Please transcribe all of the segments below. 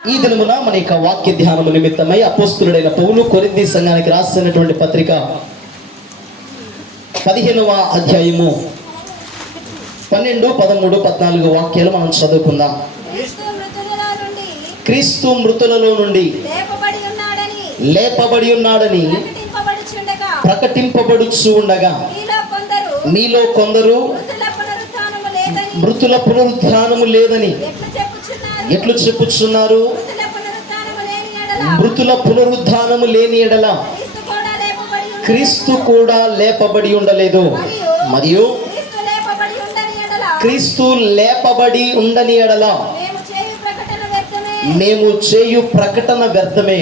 ఈ దినమున మన యొక్క వాక్య ధ్యానము నిమిత్తమై అపోస్తులుడైన పౌలు కొరింథీ సంఘానికి రాసినటువంటి పత్రిక 15వ అధ్యాయము 12, 13, 14 వాక్యాలు మనం చదువుకుందాం. క్రీస్తు మృతులలో నుండి లేపబడి ఉన్నాడని ప్రకటింపబడుచు ఉండగా మీలో కొందరు మృతుల పునరుత్థానము లేదని ఎట్లు చెప్పుచున్నారు? మృతుల పునరుద్ధానము లేని ఎడల క్రీస్తు కూడా లేపబడి ఉండలేదు. మరియు క్రీస్తు లేపబడి ఉండని ఎడల మేము చేయు ప్రకటన వ్యర్థమే,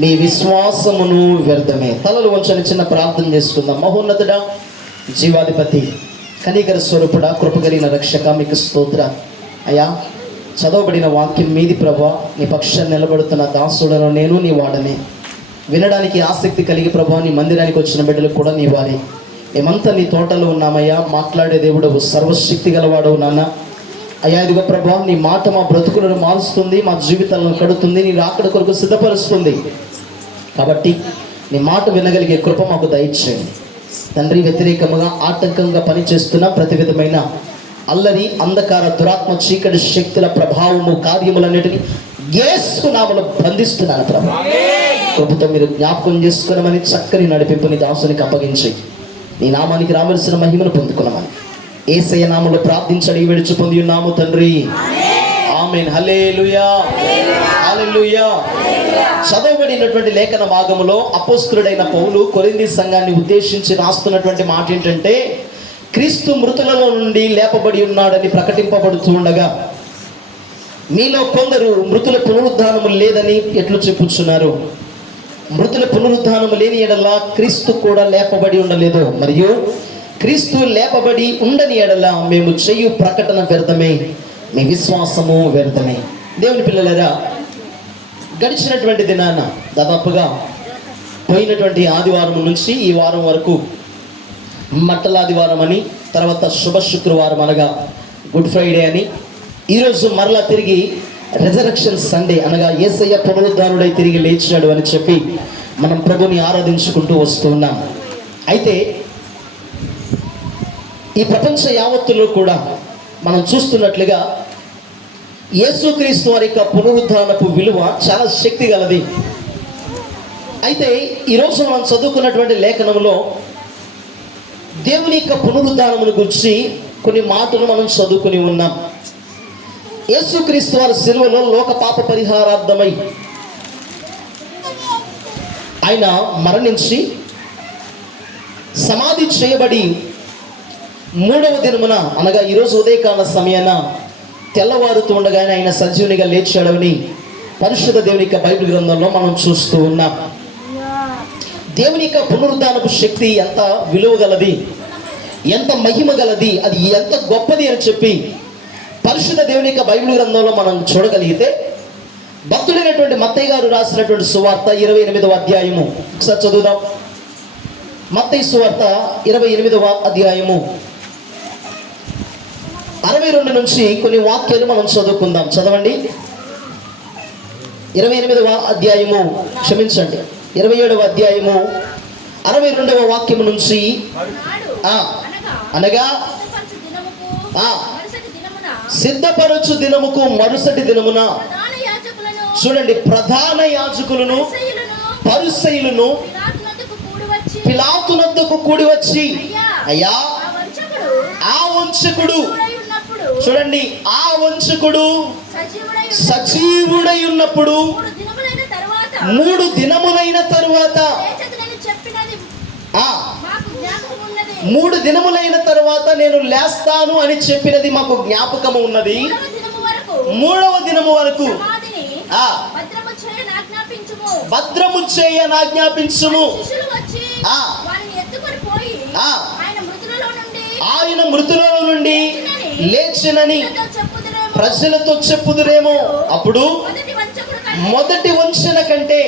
మీ విశ్వాసమును వ్యర్థమే. తలలు వంచని చిన్న ప్రార్థన చేసుకుందాం. మహోన్నతుడా, జీవాధిపతి, కనికర స్వరూపుడా, కృపగలిగిన రక్షక, మీకు స్తోత్ర. అయ్యా, చదవబడిన వాక్యం మీది ప్రభా. నీ పక్షాన్ని నిలబడుతున్న దాసుడను నేను, నీ వాడనే. వినడానికి ఆసక్తి కలిగి ప్రభా, నీ మందిరానికి వచ్చిన బిడ్డలు కూడా నీ వారే. మేమంతా నీ తోటలో ఉన్నామయ్యా. మాట్లాడే దేవుడవు, సర్వశక్తి గలవాడవు నాన్న. అయ్యా, ఇదిగో ప్రభా, నీ మాట మా బ్రతుకులను మారుస్తుంది, మా జీవితాలను కడుతుంది, నీ రాకడ కొరకు సిద్ధపరుస్తుంది. కాబట్టి నీ మాట వినగలిగే కృప మాకు దయచేయండి తండ్రి. వ్యతిరేకముగా ఆటంకంగా పనిచేస్తున్న ప్రతి విధమైన అల్లరి, అంధకార, దురాత్మ, చీకటి శక్తుల ప్రభావము, కార్యములన్నిటినీ యేసు నామములో బంధిస్తున్నాను ప్రభు. కృపతో మీరు జ్ఞాపకం చేసుకోనమని, చక్కని నడిపింపుని దాసునికి అప్పగించి నీ నామానికి రావలసిన మహిమను పొందుకున్నామని యేసయ్య నామములో ప్రార్థించడి విడిచి పొంది ఉన్నాము తండ్రి. ఆమేన్. హల్లెలూయా, హల్లెలూయా. చదవబడినటువంటి లేఖన భాగములో అపోస్తలుడైన పౌలు కొరింథీ సంఘాన్ని ఉద్దేశించి రాస్తున్నటువంటి మాట ఏంటంటే, క్రీస్తు మృతులలో నుండి లేపబడి ఉన్నాడని ప్రకటింపబడుతూ ఉండగా మీలో కొందరు మృతుల పునరుద్ధానము లేదని ఎట్లు చెప్పుచున్నారు? మృతుల పునరుద్ధానము లేని ఎడల క్రీస్తు కూడా లేపబడి ఉండలేదు. మరియు క్రీస్తు లేపబడి ఉండని ఎడల మేము చేయు ప్రకటన వ్యర్థమే, మీ విశ్వాసము వ్యర్థమే. దేవుని పిల్లలారా, గడిచినటువంటి దినాన దాదాపుగా పోయినటువంటి ఆదివారం నుంచి ఈ వారం వరకు మట్టలాదివారం అని, తర్వాత శుభ శుక్రవారం అనగా గుడ్ ఫ్రైడే అని, ఈరోజు మరలా తిరిగి రెజరక్షన్ సండే అనగా యేసయ్య పునరుద్ధానుడై తిరిగి లేచాడు అని చెప్పి మనం ప్రభుని ఆరాధించుకుంటూ వస్తూ ఉన్నాం. అయితే ఈ ప్రపంచ యావత్తులో కూడా మనం చూస్తున్నట్లుగా యేసుక్రీస్తు వారి యొక్క పునరుద్ధానపు విలువ చాలా శక్తి గలది. అయితే ఈరోజు మనం చదువుకున్నటువంటి లేఖనంలో దేవుని యొక్క పునరుద్ధానమును గురించి కొన్ని మాటలు మనం చదువుకుని ఉన్నాం. యేసుక్రీస్తు వారి శిలువలో లోక పాప పరిహారార్థమై ఆయన మరణించి సమాధి చేయబడి 3వ దినమున అనగా ఈరోజు ఉదయకాల సమయాన తెల్లవారుతూ ఉండగానే ఆయన సజీవునిగా లేచాడని పరిశుద్ధ దేవుని యొక్క బైబిల్ గ్రంథంలో మనం చూస్తూ ఉన్నాం. దేవుని యొక్క పునరుద్ధానపు శక్తి ఎంత విలువ గలది, ఎంత మహిమ గలది, అది ఎంత గొప్పది అని చెప్పి పరిశుద్ధ దేవుని యొక్క బైబిల్ గ్రంథంలో మనం చూడగలిగితే, భక్తుడైనటువంటి మత్తయి గారు రాసినటువంటి సువార్త 28వ అధ్యాయము ఒకసారి చదువుదాం. మత్తయి సువార్త 28వ అధ్యాయము 62 నుంచి కొన్ని వాక్యాలు మనం చదువుకుందాం. చదవండి. 28వ అధ్యాయము, క్షమించండి, 27వ అధ్యాయము 62వ వాక్యము నుంచి అనగా సిద్ధపరచు దినముకు మరుసటి దినమున, చూడండి, ప్రధాన యాజకులను పరిసయ్యులను పిలాతునొద్దకు కూడి వచ్చి, అయ్యా, ఆ వంచకుడు, చూడండి, ఆ వంచకుడు సజీవుడై ఉన్నప్పుడు 3 దినములైన తరువాత 3 దినములైన తరువాత నేను లేస్తాను అని చెప్పినది మాకు జ్ఞాపకము ఉన్నది. 3వ దినము వరకు భద్రము చేయనాజ్ఞాపించుము. ఆయన మృతులలో నుండి లేచినని ప్రజలతో చెప్పుదురేమో. అప్పుడు మొదటి వంచన కంటే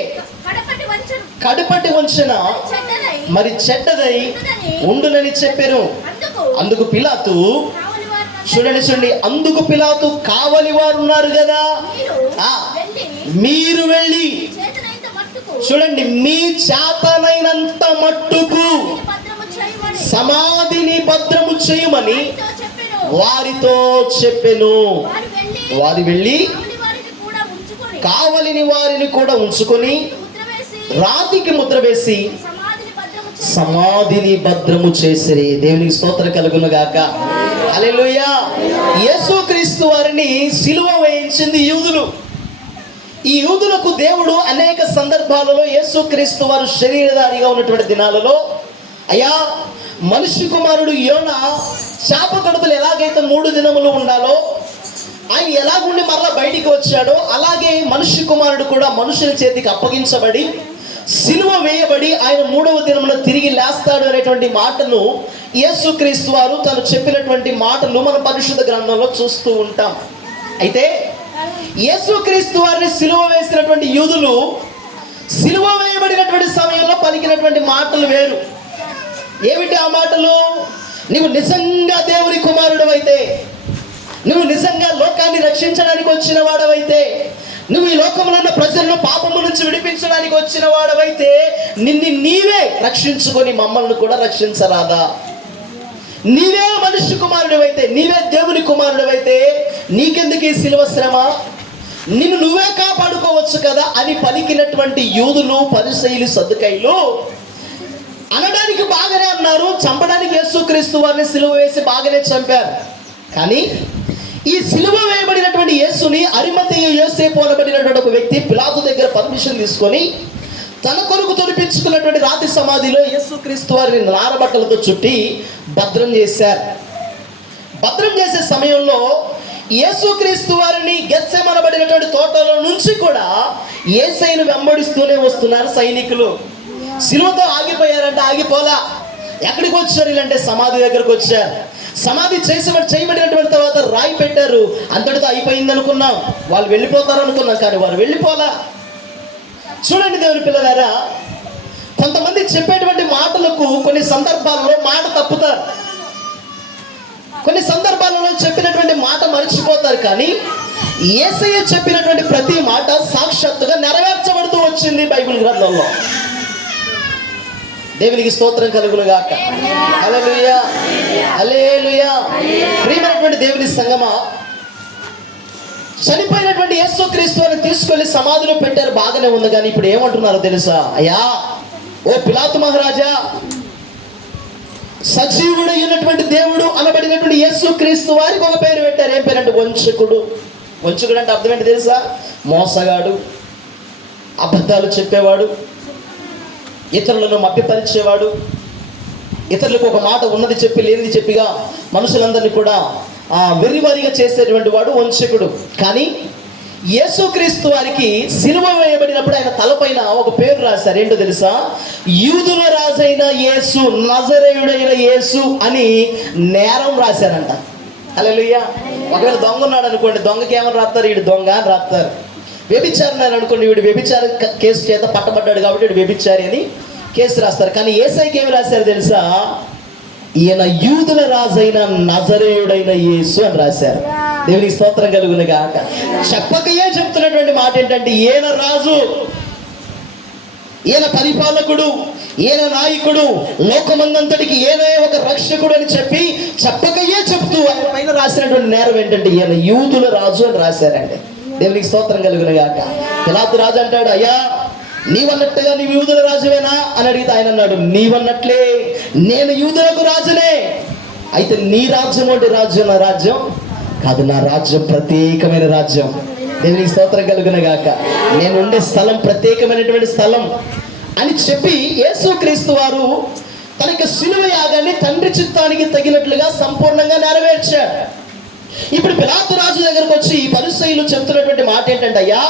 కడపటి వంచన మరి చెడ్డదై ఉండునని చెప్పారు. అందుకు పిలాతు, చూడండి, అందుకు పిలాతు కావలి వారు ఉన్నారు కదా, మీరు వెళ్ళి చూడండి, మీ చేతనైనంత మట్టుకు సమాధిని భద్రము చేయమని వారితో చెప్పెను. వారు వెళ్ళి కావలిని వారిని కూడా ఉంచుకొని రాతికి ముద్ర వేసి సమాధిని భద్రము చేసిరి. దేవునికి స్తోత్రం కలుగును గాక. హల్లెలూయా. యేసుక్రీస్తు వారిని సిలువ వేయించింది యూదులు. ఈ యూదులకు దేవుడు అనేక సందర్భాలలో యేసుక్రీస్తు వారు శరీరధారిగా ఉన్నటువంటి దినాలలో, అయ్యా మనుష్య కుమారుడు యోన శాప కడుపులు ఎలాగైతే 3 దినములు ఉండాలో, ఆయన ఎలాగుండి మరలా బయటికి వచ్చాడో, అలాగే మనుష్య కుమారుడు కూడా మనుషుల చేతికి అప్పగించబడి సిలువ వేయబడి ఆయన 3వ దినమున తిరిగి లేస్తాడు అనేటువంటి మాటను యేసుక్రీస్తు వారు తను చెప్పినటువంటి మాటలు మన పరిశుద్ధ గ్రంథంలో చూస్తూ ఉంటాం. అయితే యేసుక్రీస్తు వారిని సిలువ వేసినటువంటి యూదులు సిలువ వేయబడినటువంటి సమయంలో పలికినటువంటి మాటలు వేరు. ఏమిటి ఆ మాటలు? నువ్వు నిజంగా దేవుని కుమారుడు అయితే, నువ్వు నిజంగా లోకాన్ని రక్షించడానికి వచ్చిన వాడవైతే, నువ్వు ఈ లోకంలో ఉన్న ప్రజలను పాపము నుంచి విడిపించడానికి వచ్చిన వాడవైతే, నిన్ను నీవే రక్షించుకొని మమ్మల్ని కూడా రక్షించరాదా? నీవే మనుష్య కుమారుడివైతే, నీవే దేవుని కుమారుడివైతే నీకెందుకు ఈ సిలువ శ్రమ? నిన్ను నువ్వే కాపాడుకోవచ్చు కదా అని పలికినటువంటి యూదులు, పరిసయ్యులు, సద్దుకయ్యులు అనడానికి బాగానే అన్నారు. చంపడానికి యేసుక్రీస్తు వారిని సిలువ వేసి బాగానే చంపారు. కానీ ఈ సిలువ వేయబడినటువంటి యేసుని అరిమతెయ యోసేపు అనబడినటువంటి ఒక వ్యక్తి పిలాతు దగ్గర పర్మిషన్ తీసుకొని తన కొరకు తొలిపించుకున్నటువంటి రాతి సమాధిలో యేసుక్రీస్తు వారిని నారబట్టలతో చుట్టి భద్రం చేశారు. భద్రం చేసే సమయంలో యేసుక్రీస్తు వారిని గెత్సెమనబడినటువంటి తోటలో నుంచి కూడా యేసయ్యను వెంబడిస్తూనే వస్తున్నారు సైనికులు. సిలువతో ఆగిపోయారంటే ఆగిపోలా. ఎక్కడికి వచ్చారు అంటే సమాధి దగ్గరకు వచ్చారు. సమాధి చేయబడినటువంటి తర్వాత రాయి పెట్టారు. అంతటితో అయిపోయింది అనుకున్నాం, వాళ్ళు వెళ్ళిపోతారు అనుకున్నాం, కానీ వారు వెళ్ళిపోలా. చూడండి దేవుని పిల్లలారా, కొంతమంది చెప్పేటువంటి మాటలకు కొన్ని సందర్భాలలో మాట తప్పుతారు, కొన్ని సందర్భాలలో చెప్పినటువంటి మాట మర్చిపోతారు. కానీ యేసయ్య చెప్పినటువంటి ప్రతి మాట సాక్షాత్తుగా నెరవేర్చబడుతూ వచ్చింది బైబిల్ గ్రంథంలో. దేవునికి స్తోత్రం కలుగును గాక. హల్లెలూయా, హల్లెలూయా. ప్రియమైనటువంటి దేవుని సంగమా, చనిపోయినటువంటి యేసుక్రీస్తు వారిని తీసుకెళ్లి సమాధిలో పెట్టారు, బాగానే ఉంది. కానీ ఇప్పుడు ఏమంటున్నారో తెలుసా? అయ్యా ఓ పిలాతు మహారాజా, సజీవుడైనటువంటి దేవుడు అనబడినటువంటి యేసుక్రీస్తు వారికి ఒక పేరు పెట్టారు. ఏం పేరంటే వంచకుడు. వంచకుడు అంటే అర్థం ఏంటి తెలుసా? మోసగాడు, అబద్ధాలు చెప్పేవాడు, ఇతరులను మభ్యపరిచేవాడు, ఇతరులకు ఒక మాట ఉన్నది చెప్పి లేనిది చెప్పిగా మనుషులందరినీ కూడా వెర్రివారిగా చేసేటువంటి వాడు వంచకుడు. కానీ యేసుక్రీస్తు వారికి సిలువ వేయబడినప్పుడు ఆయన తలపైన ఒక పేరు రాశారు. ఏంటో తెలుసా? యూదుల రాజైన యేసు, నజరేయుడైన యేసు అని నేరం రాశారంట. హల్లెలూయా. ఒకవేళ దొంగ ఉన్నాడు అనుకోండి, దొంగకి ఏమని రాస్తారు? వీడు దొంగ అని రాస్తారు. వ్యభిచారినారు అనుకోండి, వీడు వ్యభిచార కేసు చేత పట్టబడ్డాడు కాబట్టి వీడు వ్యభిచారి అని కేసు రాస్తారు. కానీ యేసయ్యకి ఏమి రాశారు తెలుసా? ఈయన యూదుల రాజైన నజరేయుడైన యేసు అని రాశారు. దేవునికి స్తోత్రం కలుగును గాక. చెప్పకయే చెప్తున్నటువంటి మాట ఏంటంటే, ఈయన రాజు, ఈయన పరిపాలకుడు, ఈయన నాయకుడు, లోకమందంతటికి ఈయనే ఒక రక్షకుడు అని చెప్పి చెప్పకయే చెప్తూ ఆయన పైన రాసినటువంటి నేరం ఏంటంటే ఈయన యూదుల రాజు అని రాశారండి. దేవునికి స్తోత్రం కలుగును గాక. పిలాతు రాజు అంటాడు, అయ్యా నీవన్నట్టుగా నీవు యూదుల రాజువేనా అని అడిగితే ఆయన అన్నాడు, నీవన్నట్లే నేను యూదులకు రాజునే. అయితే నీ రాజ్యం అంటే రాజ్యం నా రాజ్యం కాదు, నా రాజ్యం ప్రత్యేకమైన రాజ్యం. దేవునికి స్తోత్రం కలుగును గాక. నేను ఉండే స్థలం ప్రత్యేకమైనటువంటి స్థలం అని చెప్పి యేసుక్రీస్తు వారు తనకి సిలువ యాగాన్ని తండ్రి చిత్తానికి తగినట్లుగా సంపూర్ణంగా నెరవేర్చాడు. ఇప్పుడు పిలాతు రాజు దగ్గరకు వచ్చి ఈ పరిసయ్యులు చెప్తున్నటువంటి మాట ఏంటంటే, అయ్యా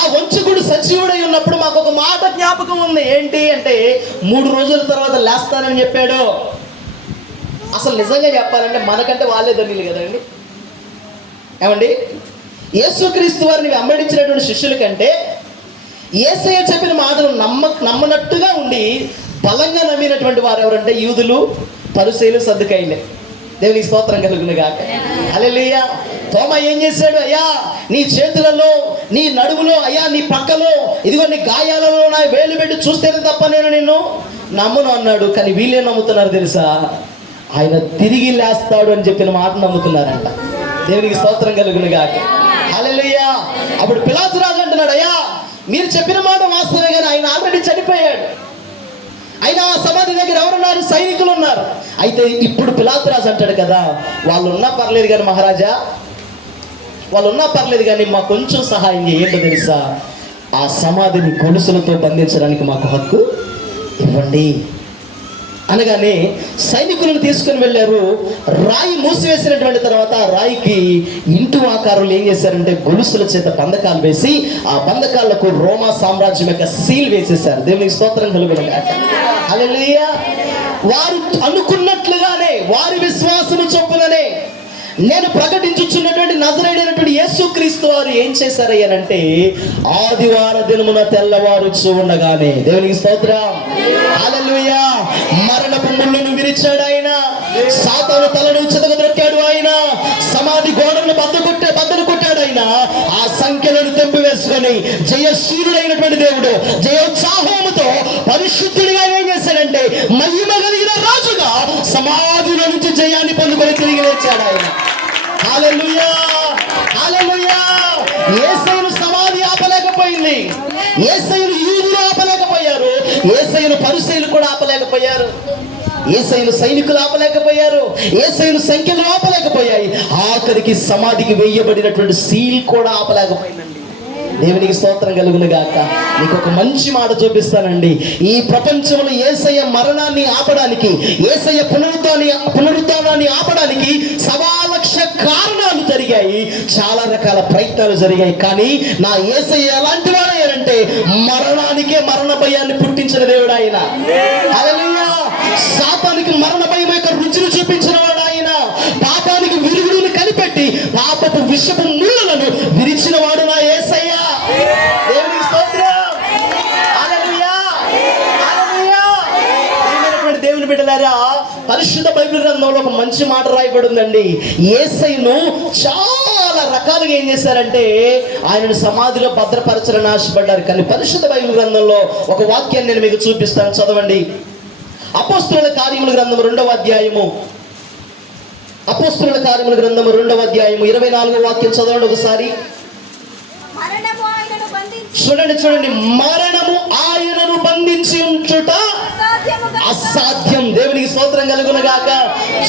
ఆ వంచకుడు సజీవుడై ఉన్నప్పుడు మాకు ఒక మాట జ్ఞాపకం ఉంది. ఏంటి అంటే 3 రోజుల తర్వాత లేస్తానని చెప్పాడు. అసలు నిజంగా చెప్పాలంటే మనకంటే వాళ్ళే ధన్యులు కదండి. ఏమండి, యేసుక్రీస్తు వారిని వెంబడించినటువంటి శిష్యుల కంటే యేసయ్య చెప్పిన మాటలు నమ్మనట్టుగా ఉండి బలంగా నమ్మినటువంటి వారు ఎవరంటే యూదులు, పరిసయ్యులు, సద్దుకయ్యులే. దేవునికి స్తోత్రం కలుగును గాక. హల్లెలూయా. తోమ ఏం చేశాడు? అయ్యా నీ చేతులలో, నీ నడుములో, అయ్యా నీ పక్కలో, ఇదిగో నీ గాయాలలో నా వేలు పెట్టి చూస్తేనే తప్ప నేను నిన్ను నమ్మును అన్నాడు. కానీ వీళ్ళే నమ్ముతున్నారు తెలుసా? ఆయన తిరిగి లేస్తాడు అని చెప్పిన మాట నమ్ముతున్నారంట. దేవునికి స్తోత్రం కలుగును గాక. హల్లెలూయా. అప్పుడు పిలాతు రాజు అంటున్నాడు, అయ్యా మీరు చెప్పిన మాట వాస్తవమే, కానీ ఆయన ఆల్రెడీ చనిపోయాడు. అయినా ఆ సమాధి దగ్గర ఎవరున్నారు? సైనికులు ఉన్నారు. అయితే ఇప్పుడు పిలాతు రాజు అంటాడు కదా, వాళ్ళు ఉన్నా పర్లేదు కానీ మహారాజా, వాళ్ళు ఉన్నా పర్లేదు కానీ మాకు కొంచెం సహాయం ఏంటో తెలుసా? ఆ సమాధిని గొలుసులతో బంధించడానికి మాకు హక్కు ఇవ్వండి అనగానే సైనికులను తీసుకుని వెళ్ళారు. రాయి మూసివేసినటువంటి తర్వాత ఆ రాయికి ఇంటి ఆకారులు ఏం చేశారంటే గొలుసుల చేత బంధకాలు వేసి ఆ బంధకాలకు రోమా సామ్రాజ్యం యొక్క సీల్ వేసేశారు. దేవునికి స్తోత్రం కలుగును గాక. హల్లెలూయా. వారు అనుకున్నట్లుగానే, వారి విశ్వాసము చొప్పుననే నేను ప్రకటించుచున్నటువంటి నజరేయుడైనటువంటి యేసుక్రీస్తు వారు ఏం చేశారయ్యానంటే, ఆదివార దినమున తెల్లవారుచు ఉండగానే, దేవునికి స్తోత్రం, హల్లెలూయా, మరణపు ముళ్ళను విరిచాడు ఆయన, సాతాను తలను చెదగొట్టాడు ఆయన, సమాధి గోడలను బద్దలు కొట్టాడు ఆయన. ఆ సంఖ్యలను తెంపి వేసుకొని జయశీలుడైనటువంటి దేవుడు జయోత్సాహముతో పరిశుద్ధుడిగా ఏం చేశాడంటే, మహిమ కలిగిన రాజుగా సమాధిలో నుంచి జయాన్ని పొందుకొని తిరిగి లేచాడు ఆయన. హల్లెలూయా, హల్లెలూయా. యేసయ్యను సమాధి ఆపలేకపోయింది, యేసయ్యను యూదులు ఆపలేకపోయారు, యేసయ్యను పరిసయ్యులు కూడా ఆపలేకపోయారు, యేసయ్యను సైనికులు ఆపలేకపోయారు, యేసయ్యను సంఖ్యలు ఆపలేకపోయాయి, ఆఖరికి సమాధికి వేయబడినటువంటి సీల్ కూడా ఆపలేకపోయిందండి. దేవునికి స్తోత్రం కలుగును గాక. మీకు ఒక మంచి మాట చూపిస్తానండి. ఈ ప్రపంచంలో యేసయ్య మరణాన్ని ఆపడానికి, యేసయ్య పునరుద్ధానాన్ని ఆపడానికి 1,000,000 కారణాలు జరిగాయి, చాలా రకాల ప్రయత్నాలు జరిగాయి. కానీ నా యేసయ్య ఎలాంటి వాడయ్యారంటే, మరణానికే మరణ భయాన్ని పుట్టించిన దేవుడు ఆయన. హల్లెలూయా. సాతానికి మరణ భయం యొక్క రుచిని చూపించిన వాడు ఆయన. పాపానికి విరుగుడుని కనిపెట్టి పాపపు విషపు ముళ్ళను విరిచిన వాడు నా యేసయ్య. దేవునికి స్తోత్రం. హల్లెలూయా, హల్లెలూయా. ప్రియమైనటువంటి దేవుని బిడ్డలారా, పరిశుద్ధ బైబిల్ గ్రంథంలో ఒక మంచి మాట రాయబడి ఉందండి. యేసయ్యను చాలా రకాలుగా ఏం చేశారంటే, ఆయనను సమాధిలో భద్రపరచాలని ఆశపడ్డారు. కానీ పరిశుద్ధ బైబిల్ గ్రంథంలో ఒక వాక్యాన్ని నేను మీకు చూపిస్తాను, చదవండి. అపోస్తలుల కార్యముల గ్రంథము 2వ అధ్యాయము, అపోస్తలుల కార్యముల గ్రంథము 2వ అధ్యాయము 24వ వాక్యం చదవండి ఒకసారి. చూడండి, మరణము ఆయనను బంధించి ఉంచుట అసాధ్యం. దేవునికి స్తోత్రం కలుగును గాక.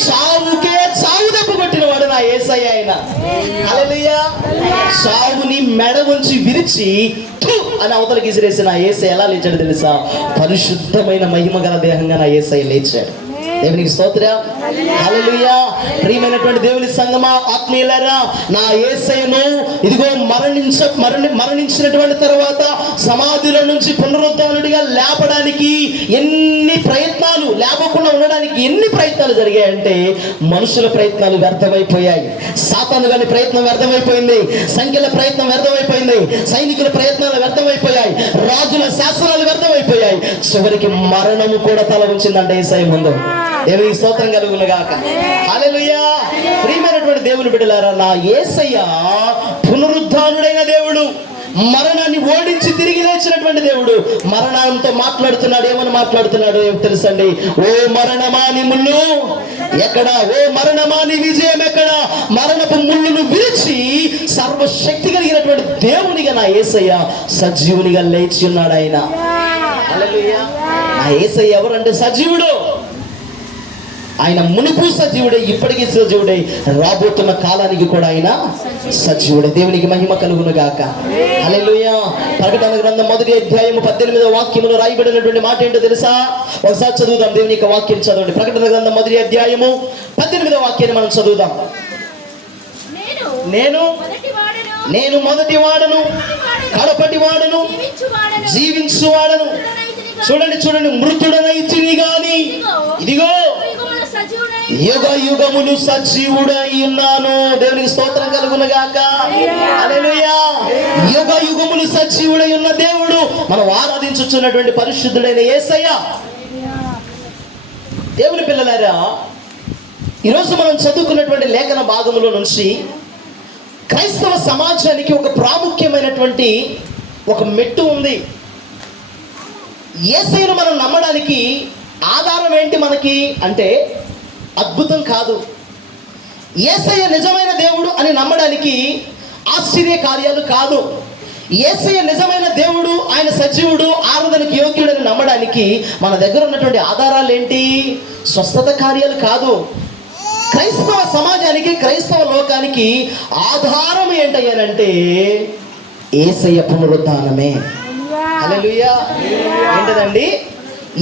సావుకే చావు దెబ్బ కొట్టిన వాడు నా యేసయ్య ఆయన. హల్లెలూయా. సావుని మెడ ఉంచి విరిచి అని అవతలకి విసిరేసి నా యేసయ్య ఎలా లేచాడు తెలుసా? పరిశుద్ధమైన మహిమ గల దేహంగా నా యేసయ్య లేచాడు. దేవునికి స్తోత్రం. హల్లెలూయా. ప్రియమైనటువంటి దేవుని సంగమా, ఆత్మీయులారా, నా యేసయ్యను ఇదిగో మరణించినటువంటి తర్వాత సమాధిలో నుంచి పునరుద్ధానుడిగా లేపడానికి ఎన్ని ప్రయత్నాలు, లేపకుండా ఉండడానికి ఎన్ని ప్రయత్నాలు జరిగాయంటే, మనుషుల ప్రయత్నాలు వ్యర్థమైపోయాయి, సాతాను గాని ప్రయత్నం వ్యర్థమైపోయింది, సంఖ్యల ప్రయత్నం వ్యర్థమైపోయింది, సైనికుల ప్రయత్నాలు వ్యర్థమైపోయాయి, రాజుల శాసనాలు వ్యర్థమైపోయాయి, చివరికి మరణము కూడా తల ఉంచిందంట యేసయ్య ముందు. దేవునికి స్తోత్రం కలుగును గాక. హల్లెలూయా. ప్రియమైనటువంటి దేవుని బిడ్డలారా, నా యేసయ్య పునరుద్ధానుడైన దేవుడు, మరణాన్ని ఓడించి తిరిగి లేచినటువంటి దేవుడు. మరణంతో మాట్లాడుతున్నాడు. ఏమని మాట్లాడుతున్నాడు తెలుసండి? ఓ మరణమా నీ ముళ్ళు ఎక్కడ, ఓ మరణమా నీ విజయం ఎక్కడ? మరణపు ముళ్ళును విరిచి సర్వశక్తి కలిగినటువంటి దేవునిగా నా యేసయ్య సజీవునిగా లేచి ఉన్నాడు ఆయన. హల్లెలూయా. నా యేసయ్య ఎవరంటే సజీవుడు. ఆయన మునుపు సజీవుడే, ఇప్పటికీ సజీవుడే, రాబోతున్న కాలానికి కూడా ఆయన సజీవుడే. దేవునికి మహిమ కలుగును గాక. హల్లెలూయా. ప్రకటన గ్రంథం 1వ అధ్యాయము 18వ వాక్యములో రాయబడినటువంటి మాట ఏంటో తెలుసా? ఒకసారి చదువుదాం. దేవుని యొక్క వాక్యం చదవండి. ప్రకటన గ్రంథం 1వ అధ్యాయము 18వ వాక్యాన్ని మనం చదువుదాం. నేను మొదటి వాడను, కడపటి వాడను, జీవించువాడను. చూడండి, మృతుడనైతిని గాని ఇదిగో యుగ యుగములు సజీవుడై ఉన్నాను. దేవునికి స్తోత్రం కలుగును గాక. హల్లెలూయా. యుగ యుగములు సజీవుడై ఉన్న దేవుడు, మనం ఆరాధించుచున్నటువంటి పరిశుద్ధుడైన యేసయ్య. దేవుని పిల్లలారా, ఈరోజు మనం చదువుకున్నటువంటి లేఖన భాగంలో నుంచి క్రైస్తవ సమాజానికి ఒక ప్రాముఖ్యమైనటువంటి ఒక మెట్టు ఉంది. యేసయ్యను మనం నమ్మడానికి ఆధారం ఏంటి మనకి అంటే అద్భుతం కాదు. యేసయ్య నిజమైన దేవుడు అని నమ్మడానికి ఆశ్చర్య కార్యాలు కాదు. యేసయ్య నిజమైన దేవుడు, ఆయన సజీవుడు, ఆరాధనకు యోగ్యుడని నమ్మడానికి మన దగ్గర ఉన్నటువంటి ఆధారాలు ఏంటి? స్వస్థత కార్యాలు కాదు. క్రైస్తవ సమాజానికి, క్రైస్తవ లోకానికి ఆధారం ఏంటయ్యానంటే యేసయ్య పునరుద్ధానమే. హల్లెలూయా. ఏంటదండి?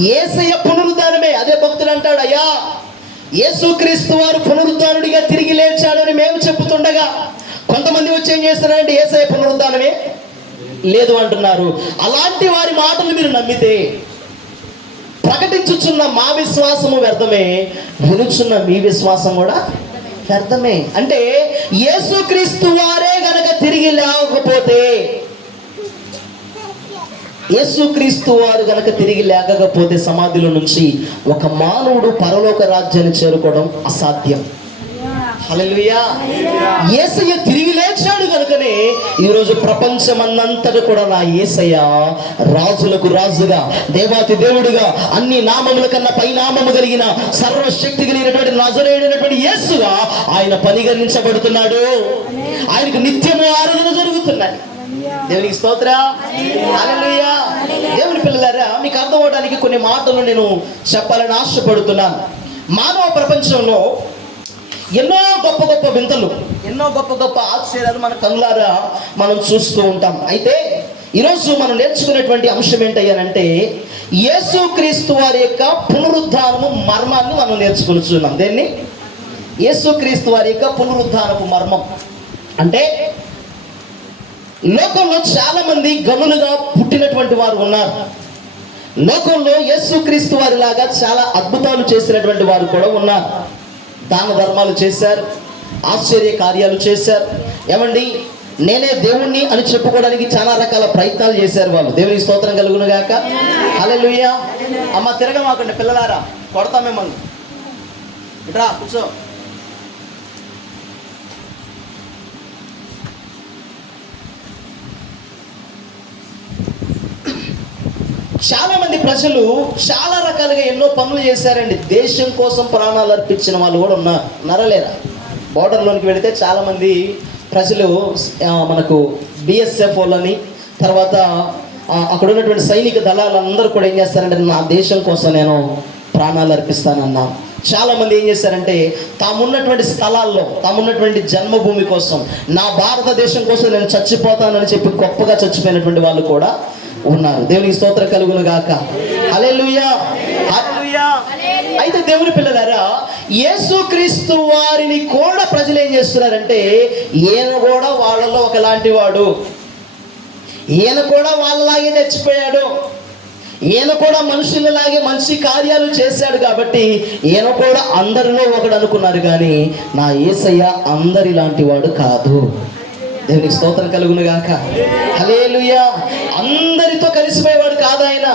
యేసయ్య పునరుద్ధానమే. అదే భక్తుడు అంటాడు, అయ్యా యేసుక్రీస్తు వారు పునరుద్ధానుడిగా తిరిగి లేచాడని మేము చెప్పుతుండగా కొంతమంది వచ్చి ఏం చేస్తున్నారంటే యేసయ్య పునరుద్ధానమే లేదు అంటున్నారు. అలాంటి వారి మాటలు మీరు నమ్మితే ప్రకటించుచున్న మా విశ్వాసము వ్యర్థమే, వినుచున్న మీ విశ్వాసం కూడా వ్యర్థమే. అంటే యేసుక్రీస్తు వారే గనక తిరిగి లేకపోతే, యేసుక్రీస్తు వారు గనక తిరిగి లేకపోతే సమాధిలో నుంచి ఒక మానవుడు పరలోక రాజ్యాన్ని చేరుకోవడం అసాధ్యం. హల్లెలూయా. యేసయ్య తిరిగి లేచాడు కనుకనే ఈరోజు ప్రపంచమన్నంతట కూడా నా యేసయ్య రాజులకు రాజుగా, దేవాతి దేవుడుగా, అన్ని నామముల కన్నా పైనామము కలిగిన సర్వశక్తి కలిగినటువంటి నజరేయుడైనటువంటి యేసుగా ఆయన పరిగణించబడుతున్నాడు. ఆయనకు నిత్యము ఆరాధన జరుగుతున్నాయి. దేవునికి స్తోత్రం. హల్లెలూయా. దేవుని పిల్లలారా, మీకు అర్థం అవడానికి కొన్ని మాటలు నేను చెప్పాలని ఆశపడుతున్నాను. మానవ ప్రపంచంలో ఎన్నో గొప్ప గొప్ప వింతలు, ఎన్నో గొప్ప గొప్ప ఆశ్చర్యాలు మన కళ్ళారా మనం చూస్తూ ఉంటాం. అయితే ఈరోజు మనం నేర్చుకునేటువంటి అంశం ఏంటయ్యానంటే యేసుక్రీస్తు వారి యొక్క పునరుద్ధానము మర్మాన్ని మనం నేర్చుకుంటున్నాం. దేన్ని? యేసుక్రీస్తు వారి యొక్క పునరుద్ధానపు మర్మం. అంటే లోకంలో చాలా మంది గనులుగా పుట్టినటువంటి వారు ఉన్నారు. లోకంలో యేసుక్రీస్తు వారి లాగా చాలా అద్భుతాలు చేసినటువంటి వారు కూడా ఉన్నారు. దాన ధర్మాలు చేశారు, ఆశ్చర్య కార్యాలు చేశారు. ఏమండి, నేనే దేవుణ్ణి అని చెప్పుకోవడానికి చాలా రకాల ప్రయత్నాలు చేశారు వాళ్ళు. దేవునికి స్తోత్రం కలుగును గాక. హల్లెలూయా. అమ్మ తిరగమాకండి పిల్లలారా, కొడతాం మిమ్మల్ని. ఇట్రా కూర్చో. చాలా మంది ప్రజలు చాలా రకాలుగా ఎన్నో పనులు చేశారండి. దేశం కోసం ప్రాణాలు అర్పించిన వాళ్ళు కూడా ఉన్నారు. నరలేరా? బోర్డర్లోనికి వెళితే చాలామంది ప్రజలు మనకు బిఎస్ఎఫ్ వాళ్ళని, తర్వాత అక్కడ ఉన్నటువంటి సైనిక దళాలందరూ కూడా ఏం చేస్తారంటే నా దేశం కోసం నేను ప్రాణాలు అర్పిస్తానన్నా. చాలామంది ఏం చేశారంటే తామున్నటువంటి స్థలాల్లో, తామున్నటువంటి జన్మభూమి కోసం, నా భారతదేశం కోసం నేను చచ్చిపోతానని చెప్పి గొప్పగా చచ్చిపోయినటువంటి వాళ్ళు కూడా ఉన్నారు. దేవునికి స్తోత్రం కలుగును గాక. హల్లెలూయా. హల్లెలూయా. అయితే దేవుని పిల్లలారా, యేసుక్రీస్తు వారిని కూడా ప్రజలు ఏం చేస్తున్నారంటే ఈయన కూడా వాళ్ళలో ఒకలాంటి వాడు, ఈయన కూడా వాళ్ళలాగే చచ్చిపోయాడు, ఈయన కూడా మనుషులలాగే మంచి కార్యాలు చేశాడు కాబట్టి ఈయన కూడా అందరిలో ఒకడు అనుకున్నారు. కానీ నా యేసయ్య అందరిలాంటి వాడు కాదు. దేవునికి స్తోత్రం కలుగును గాక. హల్లెలూయా. అందరితో కలిసిపోయేవాడు కాదు ఆయన.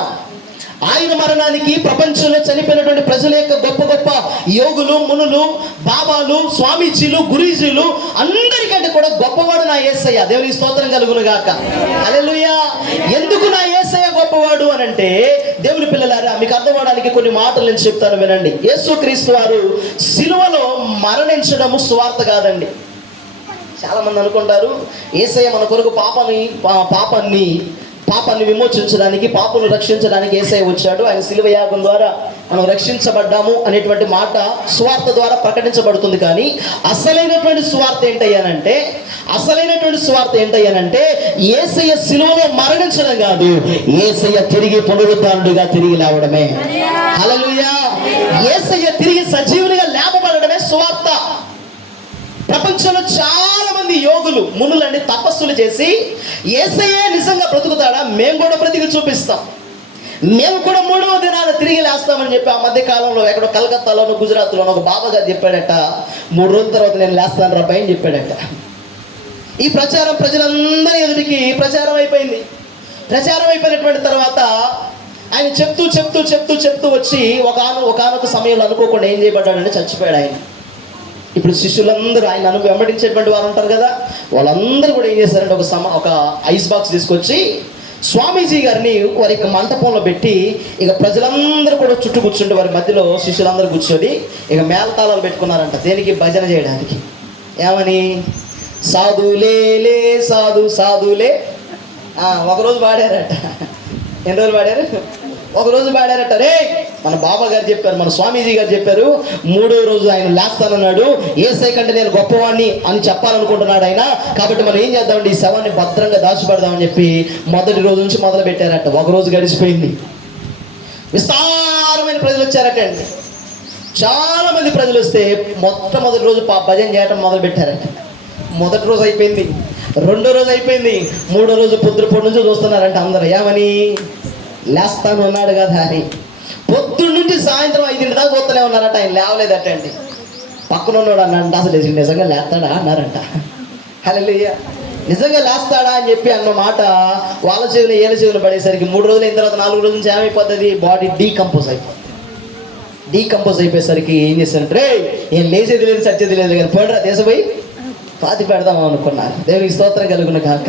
ఆయన మరణానికి ప్రపంచంలో చనిపోయినటువంటి ప్రజల యొక్క గొప్ప గొప్ప యోగులు, మునులు, బాబాలు, స్వామీజీలు, గురూజీలు అందరికంటే కూడా గొప్పవాడు నా యేసయ్య. దేవునికి స్తోత్రం కలుగును గాక. హల్లెలూయా. ఎందుకు నా యేసయ్య గొప్పవాడు అని అంటే, దేవుని పిల్లలారా మీకు అర్థం అవడానికి కొన్ని మాటలు నేను చెప్తాను వినండి. యేసుక్రీస్తు వారు సిలువలో మరణించడము సువార్త కాదండి. చాలా మంది అనుకుంటారు యేసయ్య మన కొరకు పాపాన్ని విమోచించడానికి, పాపను రక్షించడానికి యేసయ్య వచ్చాడు, ఆయన శిలువ యాగం ద్వారా మనం రక్షించబడ్డాము అనేటువంటి మాట సువార్త ద్వారా ప్రకటించబడుతుంది. కానీ అసలైనటువంటి సువార్త ఏంటయ్యానంటే యేసయ్య శిలువలో మరణించడం కాదు, యేసయ్య తిరిగి పునరుద్ధానుడిగా తిరిగి లేవడమే. హల్లెలూయా. యేసయ్య తిరిగి సజీవునిగా లేపబడడమే సువార్త. ప్రపంచంలో చాలా మంది యోగులు, మునులని తపస్సులు చేసి యేసయ్యే నిజంగా బ్రతుకుతాడా, మేము కూడా బ్రతికి చూపిస్తాం, మేము కూడా 3వ దినాన తిరిగి లేస్తామని చెప్పి ఆ మధ్య కాలంలో ఎక్కడో కలకత్తాలోనో గుజరాత్లోనో ఒక బాబా గారు చెప్పాడట. 3 రోజుల తర్వాత నేను లేస్తాను రా భయం చెప్పాడట. ఈ ప్రచారం ప్రజలందరి ఎదుటికి ప్రచారం అయిపోయింది. ప్రచారం అయిపోయినటువంటి తర్వాత ఆయన చెప్తూ వచ్చి ఒకనొక సమయంలో అనుకోకుండా ఏం చేయబడ్డాడంటే చచ్చిపోయాడు ఆయన. ఇప్పుడు శిష్యులందరూ ఆయన వెంబడించేటువంటి వారు ఉంటారు కదా, వాళ్ళందరూ కూడా ఏం చేశారంటే ఒక ఐస్ బాక్స్ తీసుకొచ్చి స్వామీజీ గారిని వారి యొక్క మంటపంలో పెట్టి, ఇక ప్రజలందరూ కూడా చుట్టూ కూర్చుంటే వారి మధ్యలో శిష్యులందరూ కూర్చొని ఇక మేళతాళాలు పెట్టుకున్నారంట. దేనికి? భజన చేయడానికి. ఏమని? సాధులే లే సాధు సాధులే. ఒకరోజు పాడారట. ఎన్ని రోజులు పాడారు? ఒకరోజు పాడారట. రే, మన బాబా గారు చెప్పారు, మన స్వామీజీ గారు చెప్పారు, 3వ రోజు ఆయన లేస్తానన్నాడు, యేసయ్య కంటే నేను గొప్పవాణ్ణి అని చెప్పాలనుకుంటున్నాడు ఆయన. కాబట్టి మనం ఏం చేద్దామండి, ఈ శవాన్ని భద్రంగా దాచిపెడదామని చెప్పి మొదటి రోజు నుంచి మొదలు పెట్టారట. ఒకరోజు గడిచిపోయింది. విస్తారమైన ప్రజలు వచ్చారట అండి. చాలా మంది ప్రజలు వస్తే మొట్టమొదటి రోజు భజన చేయటం మొదలు పెట్టారట. మొదటి రోజు అయిపోయింది, 2వ రోజు అయిపోయింది, 3వ రోజు పొద్దుపొడి నుంచి చూస్తున్నారంట అందరూ. ఏమని? లేస్తాను అన్నాడు కదా అని. పొద్దున్న నుంచి సాయంత్రం 5 దాకా చూస్తూనే ఉన్నారట. ఆయన లేవలేదట అండి. పక్కన ఉన్నాడు అన్నాడంట, అసలు నిజంగా లేస్తాడా అన్నారంట. హల్లెలూయా. నిజంగా లేస్తాడా అని చెప్పి అన్న మాట వాళ్ళ చెవులు ఏళ్ళ చెవులు పడేసరికి 3 రోజులు అయిన తర్వాత 4వ రోజు నుంచి ఏమైపోతుంది, బాడీ డీకంపోజ్ అయిపోయేసరికి ఏం చేశారంటే, రే ఏం లేచేది లేదు సచ్చేది లేదు కానీ పోయినరా దేశపోయి పాతి పెడదాం అనుకున్నారు. దేవునికి స్తోత్రం కలుగును కాక.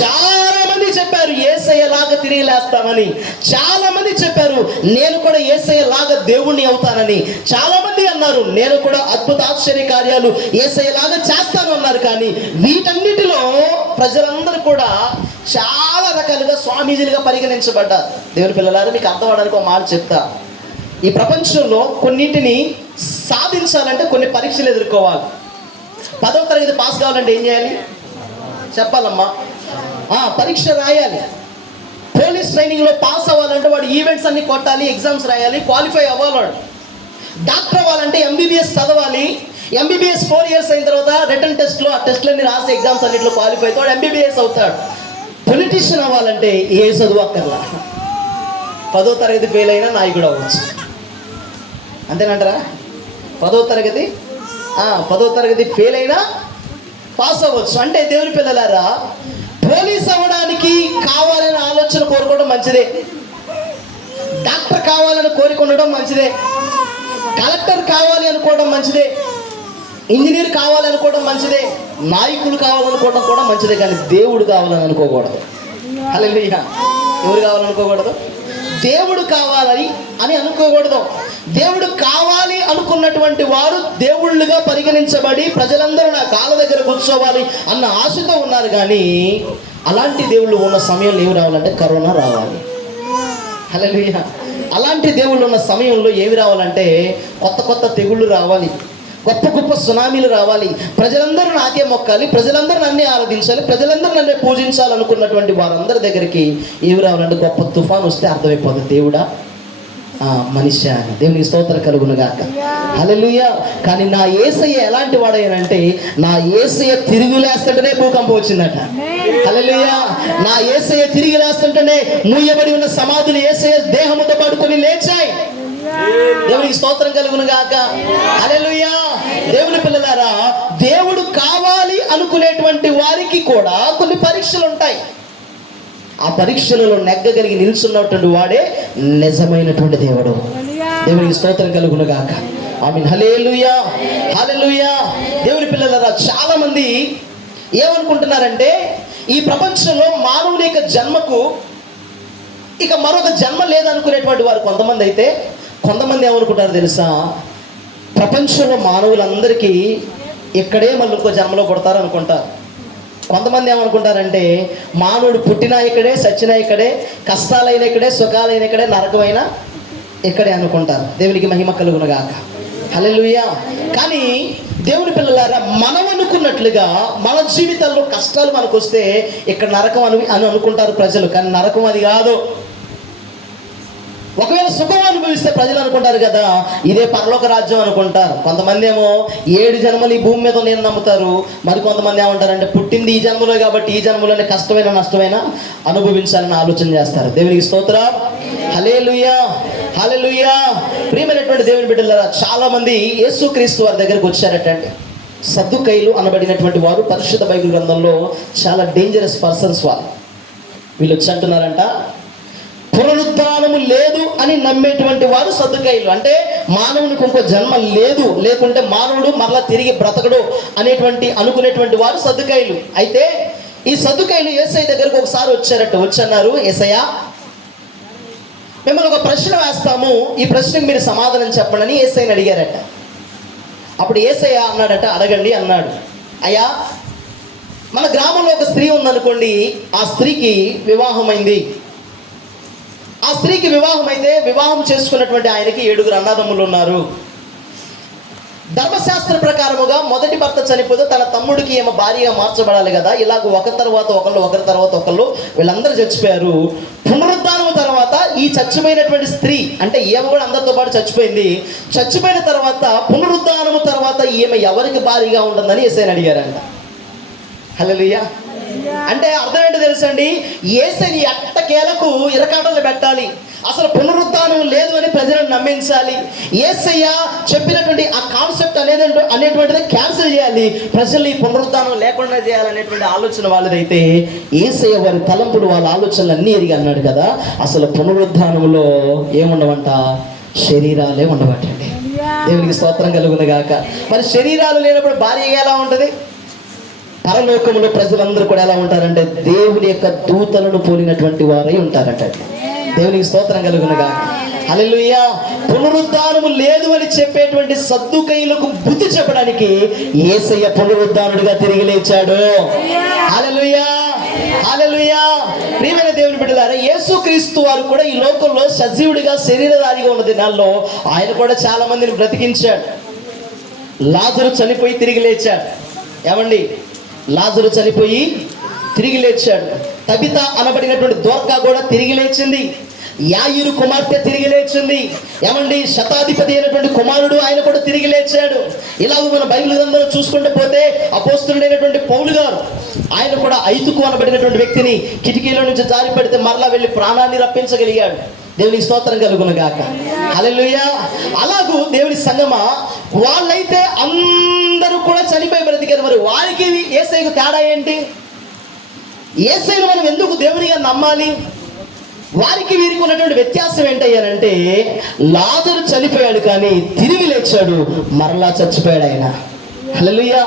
చాలా మంది చెప్పారు యేసయ్యలాగా తిరిగి లేస్తామని. చాలా మంది చెప్పారు నేను కూడా యేసయ్యలాగా దేవుణ్ణి అవుతానని. చాలా మంది అన్నారు నేను కూడా అద్భుత ఆశ్చర్య కార్యాలు యేసయ్యలాగా చేస్తాను అన్నారు. కానీ వీటన్నిటిలో ప్రజలందరూ కూడా చాలా రకాలుగా స్వామీజీలుగా పరిగణించబడ్డారు. దేవుని పిల్లలారా, మీకు అర్థం అవడానికి ఒక మాట చెప్తా. ఈ ప్రపంచంలో కొన్నింటిని సాధించాలంటే కొన్ని పరీక్షలు ఎదుర్కోవాలి. 10వ తరగతి పాస్ కావాలంటే ఏం చేయాలి చెప్పాలమ్మా? పరీక్ష రాయాలి. పోలీస్ ట్రైనింగ్లో పాస్ అవ్వాలంటే వాడు ఈవెంట్స్ అన్ని కొట్టాలి, ఎగ్జామ్స్ రాయాలి, క్వాలిఫై అవ్వాలి. డాక్టర్ అవ్వాలంటే MBBS చదవాలి. MBBS 4 years అయిన తర్వాత రిటర్న్ టెస్ట్లో ఆ టెస్ట్లన్నీ రాసి ఎగ్జామ్స్ అన్నింటిలో క్వాలిఫై అవుతాడు, MBBS అవుతాడు. పొలిటీషియన్ అవ్వాలంటే ఏ చదువు అక్కర్లా, 10వ తరగతి ఫెయిల్ అయినా నాయకుడు అవ్వచ్చు. అంతేనంటారా? 10వ తరగతి ఫెయిల్ అయినా పాస్ అవ్వచ్చు. అంటే దేవుని పిల్లలారా, పోలీస్ అవ్వడానికి కావాలని ఆలోచన కోరుకోవడం మంచిదే, డాక్టర్ కావాలని కోరుకోవడం మంచిదే, కలెక్టర్ కావాలి అనుకోవడం మంచిదే, ఇంజనీర్ కావాలనుకోవడం మంచిదే, నాయకుడు కావాలనుకోవడం కూడా మంచిదే. కానీ దేవుడు కావాలని అనుకోకూడదు. హల్లెలూయా. ఎవరు కావాలనుకోకూడదు? దేవుడు కావాలని అని అనుకోకూడదు. దేవుడు కావాలి అనుకున్నటువంటి వారు దేవుళ్ళుగా పరిగణించబడి ప్రజలందరూ నా కాళ్ళ దగ్గర కూర్చోవాలి అన్న ఆశతో ఉన్నారు. కానీ అలాంటి దేవుళ్ళు ఉన్న సమయంలో ఏమి రావాలంటే కరోనా రావాలి. హల్లెలూయా. అలాంటి దేవుళ్ళు ఉన్న సమయంలో ఏమి రావాలంటే కొత్త తెగుళ్ళు రావాలి, గొప్ప సునామీలు రావాలి. ప్రజలందరూ నాకే మొక్కాలి, ప్రజలందరూ నన్నే ఆరాధించాలి, ప్రజలందరూ నన్నే పూజించాలి అనుకున్నటువంటి వారందరి దగ్గరికి ఏమి రావాలంటే గొప్ప తుఫాను వస్తే అర్థమైపోతుంది దేవుడా మనిషి అని. దేవునికి స్తోత్రం కలుగును గాక. హల్లెలూయా. కానీ నా యేసయ్య ఎలాంటి వాడయ్యానంటే, నా యేసయ్య తిరిగి లేస్తుంటేనే భూకంపం వచ్చిందట. హల్లెలూయా. నా యేసయ్య తిరిగి లేస్తుంటేనే మూయబడి ఉన్న సమాధులు యేసయ్య దేహముతో పడుకొని లేచాయి. దేవునికి స్తోత్రం కలుగును గాక. హల్లెలూయా. దేవుని పిల్లలారా, దేవుడు కావాలి అనుకునేటువంటి వారికి కూడా కొన్ని పరీక్షలు ఉంటాయి. ఆ పరీక్షలలో నెగ్గగలిగి నిల్చున్నటువంటి వాడే నిజమైనటువంటి దేవుడు. దేవునికి స్తోత్రం కలుగును గాక. ఆమేన్. హల్లెలూయా. హల్లెలూయా. దేవుని పిల్లలారా, చాలా మంది ఏమనుకుంటున్నారంటే ఈ ప్రపంచంలో మానవుని యొక్క జన్మకు ఇక మరొక జన్మ లేదనుకునేటువంటి వారు కొంతమంది అయితే, కొంతమంది ఏమనుకుంటారు తెలుసా, ప్రపంచంలో మానవులందరికీ ఇక్కడే మళ్ళీ ఇంకో జన్మలో పుడతారు అనుకుంటారు. కొంతమంది ఏమనుకుంటారంటే మానవుడు పుట్టినా ఇక్కడే, సచ్చినా ఇక్కడే, కష్టాలైన ఇక్కడే, సుఖాలైన ఇక్కడే, నరకమైన ఇక్కడే అనుకుంటారు. దేవునికి మహిమ కలుగును గాక. హల్లెలూయా. కానీ దేవుని పిల్లలారా, మనం అనుకున్నట్లుగా మన జీవితాల్లో కష్టాలు మనకు వస్తే ఇక్కడ నరకం అని అనుకుంటారు ప్రజలు. కానీ నరకం అది కాదు. ఒకవేళ సుఖం అనుభవిస్తే ప్రజలు అనుకుంటారు కదా ఇదే పరలోక రాజ్యం అనుకుంటారు. కొంతమంది ఏమో 7 జన్మలు ఈ భూమి మీద నేను నమ్ముతారు. మరి కొంతమంది ఏమంటారంటే పుట్టింది ఈ జన్మలో కాబట్టి ఈ జన్మలోనే కష్టమైన నష్టమైన అనుభవించాలని ఆలోచన చేస్తారు. దేవునికి స్తోత్రం. హల్లెలూయా. హల్లెలూయా. ప్రియమైనటువంటి దేవుని బిడ్డలారా, చాలా మంది యేసుక్రీస్తు వారి దగ్గరకు వచ్చారటండి. సద్దుకైలు అనబడినటువంటి వారు పరిశుద్ధ బైబిల్ గ్రంథంలో చాలా డేంజరస్ పర్సన్స్ వారు. వీళ్ళు వచ్చి అంటున్నారంట, పునరుద్ధానము లేదు అని నమ్మేటువంటి వారు సద్దుకాయలు. అంటే మానవునికి ఇంకో జన్మ లేదు, లేకుంటే మానవుడు మరలా తిరిగి బ్రతకడు అనేటువంటి అనుకునేటువంటి వారు సద్దుకాయలు. అయితే ఈ సద్దుకాయలు యేసయ్య దగ్గరకు ఒకసారి వచ్చారట. వచ్చన్నారు, యేసయ్య మిమ్మల్ని ఒక ప్రశ్న వేస్తాము, ఈ ప్రశ్నకు మీరు సమాధానం చెప్పండి అని యేసయ్యని అడిగారట. అప్పుడు యేసయ్య అన్నాడట, అడగండి అన్నాడు. అయ్యా, మన గ్రామంలో ఒక స్త్రీ ఉందనుకోండి, ఆ స్త్రీకి వివాహమైంది. ఆ స్త్రీకి వివాహమైతే వివాహం చేసుకున్నటువంటి ఆయనకి 7 అన్నదమ్ములు ఉన్నారు. ధర్మశాస్త్ర ప్రకారముగా మొదటి భర్త చనిపోతే తన తమ్ముడికి ఏమో భార్యగా మార్చబడాలి కదా. ఇలాగ ఒకరి తర్వాత ఒకళ్ళు వీళ్ళందరూ చచ్చిపోయారు. పునరుద్ధానం తర్వాత ఈ చచ్చిపోయినటువంటి స్త్రీ, అంటే ఈమె కూడా అందరితో పాటు చచ్చిపోయింది. చచ్చిపోయిన తర్వాత పునరుద్ధానము తర్వాత ఈమె ఎవరికి భార్యగా ఉంటుందని యేసయ్యని అడిగారంట. హల్లెలూయా. అంటే అర్థం ఏంటో తెలుసండి, యేసయ్యని ఎట్టకేలకు ఇరకాటంలో పెట్టాలి. అసలు పునరుద్ధానం లేదు అని ప్రజలను నమ్మించాలి. యేసయ్య చెప్పినటువంటి ఆ కాన్సెప్ట్ అనేటువంటిది క్యాన్సిల్ చేయాలి. ప్రజలు ఈ పునరుద్ధానం లేకుండా చేయాలనేటువంటి ఆలోచన వాళ్ళదైతే, యేసయ్య వారి తలంపులు, వాళ్ళ ఆలోచనలు అన్నీ ఎరిగి అన్నాడు కదా, అసలు పునరుద్ధానంలో ఏముండవంట, శరీరాలే ఉండవటండి. దేవునికి స్తోత్రం కలుగును గాక. మరి శరీరాలు లేనప్పుడు భార్య ఎలా ఉంటుంది? పరలోకములో ప్రజలందరూ కూడా ఎలా ఉంటారంటే దేవుని యొక్క దూతలను పోలినటువంటి వారై ఉంటారట. దేవునికి స్తోత్రం కలుగునుగా. హల్లెలూయా. పునరుద్ధానము లేదు అని చెప్పేటువంటి సద్దుకైలకు బుద్ధి చెప్పడానికి యేసయ్య పునరుద్ధానుడిగా తిరిగి లేచాడు. హల్లెలూయా, హల్లెలూయా. ప్రియమైన దేవుని బిడ్డలారా, యేసుక్రీస్తు వారు కూడా ఈ లోకంలో సజీవుడిగా శరీరధారిగా ఉన్న దినాల్లో ఆయన కూడా చాలా మందిని బ్రతికించాడు. లాజరు చనిపోయి తిరిగి లేచాడు. ఏమండి, లాజరు చనిపోయి తిరిగి లేచాడు. తబిత అనబడినటువంటి దోర్కా కూడా తిరిగి లేచింది. యాయిరు కుమార్తె తిరిగి లేచింది. ఏమండి, శతాధిపతి అయినటువంటి కుమారుడు ఆయన కూడా తిరిగి లేచాడు. ఇలాగ మన బైబిల్ గ్రంథంలో చూసుకుంటూ పోతే అపోస్తలుడైనటువంటి పౌలు గారు, ఆయన కూడా ఐతుకు అనబడినటువంటి వ్యక్తిని కిటికీలో నుంచి జారి పడితే మరలా వెళ్ళి ప్రాణాన్ని రప్పించగలిగాడు. దేవునికి స్తోత్రం కలుగును గాక. హల్లెలూయా. అలాగూ దేవుని సంగమా, వాళ్ళైతే అందరూ కూడా చనిపోయి బ్రతికారు. మరి వారికి యేసయ్యకు తేడా ఏంటి? యేసయ్యను మనం ఎందుకు దేవునిగా నమ్మాలి? వారికి వీరికి ఉన్నటువంటి వ్యత్యాసం ఏంటయ్యానంటే, లాజరు చనిపోయాడు కానీ తిరిగి లేచాడు, మరలా చచ్చిపోయాడు ఆయన. హల్లెలూయా.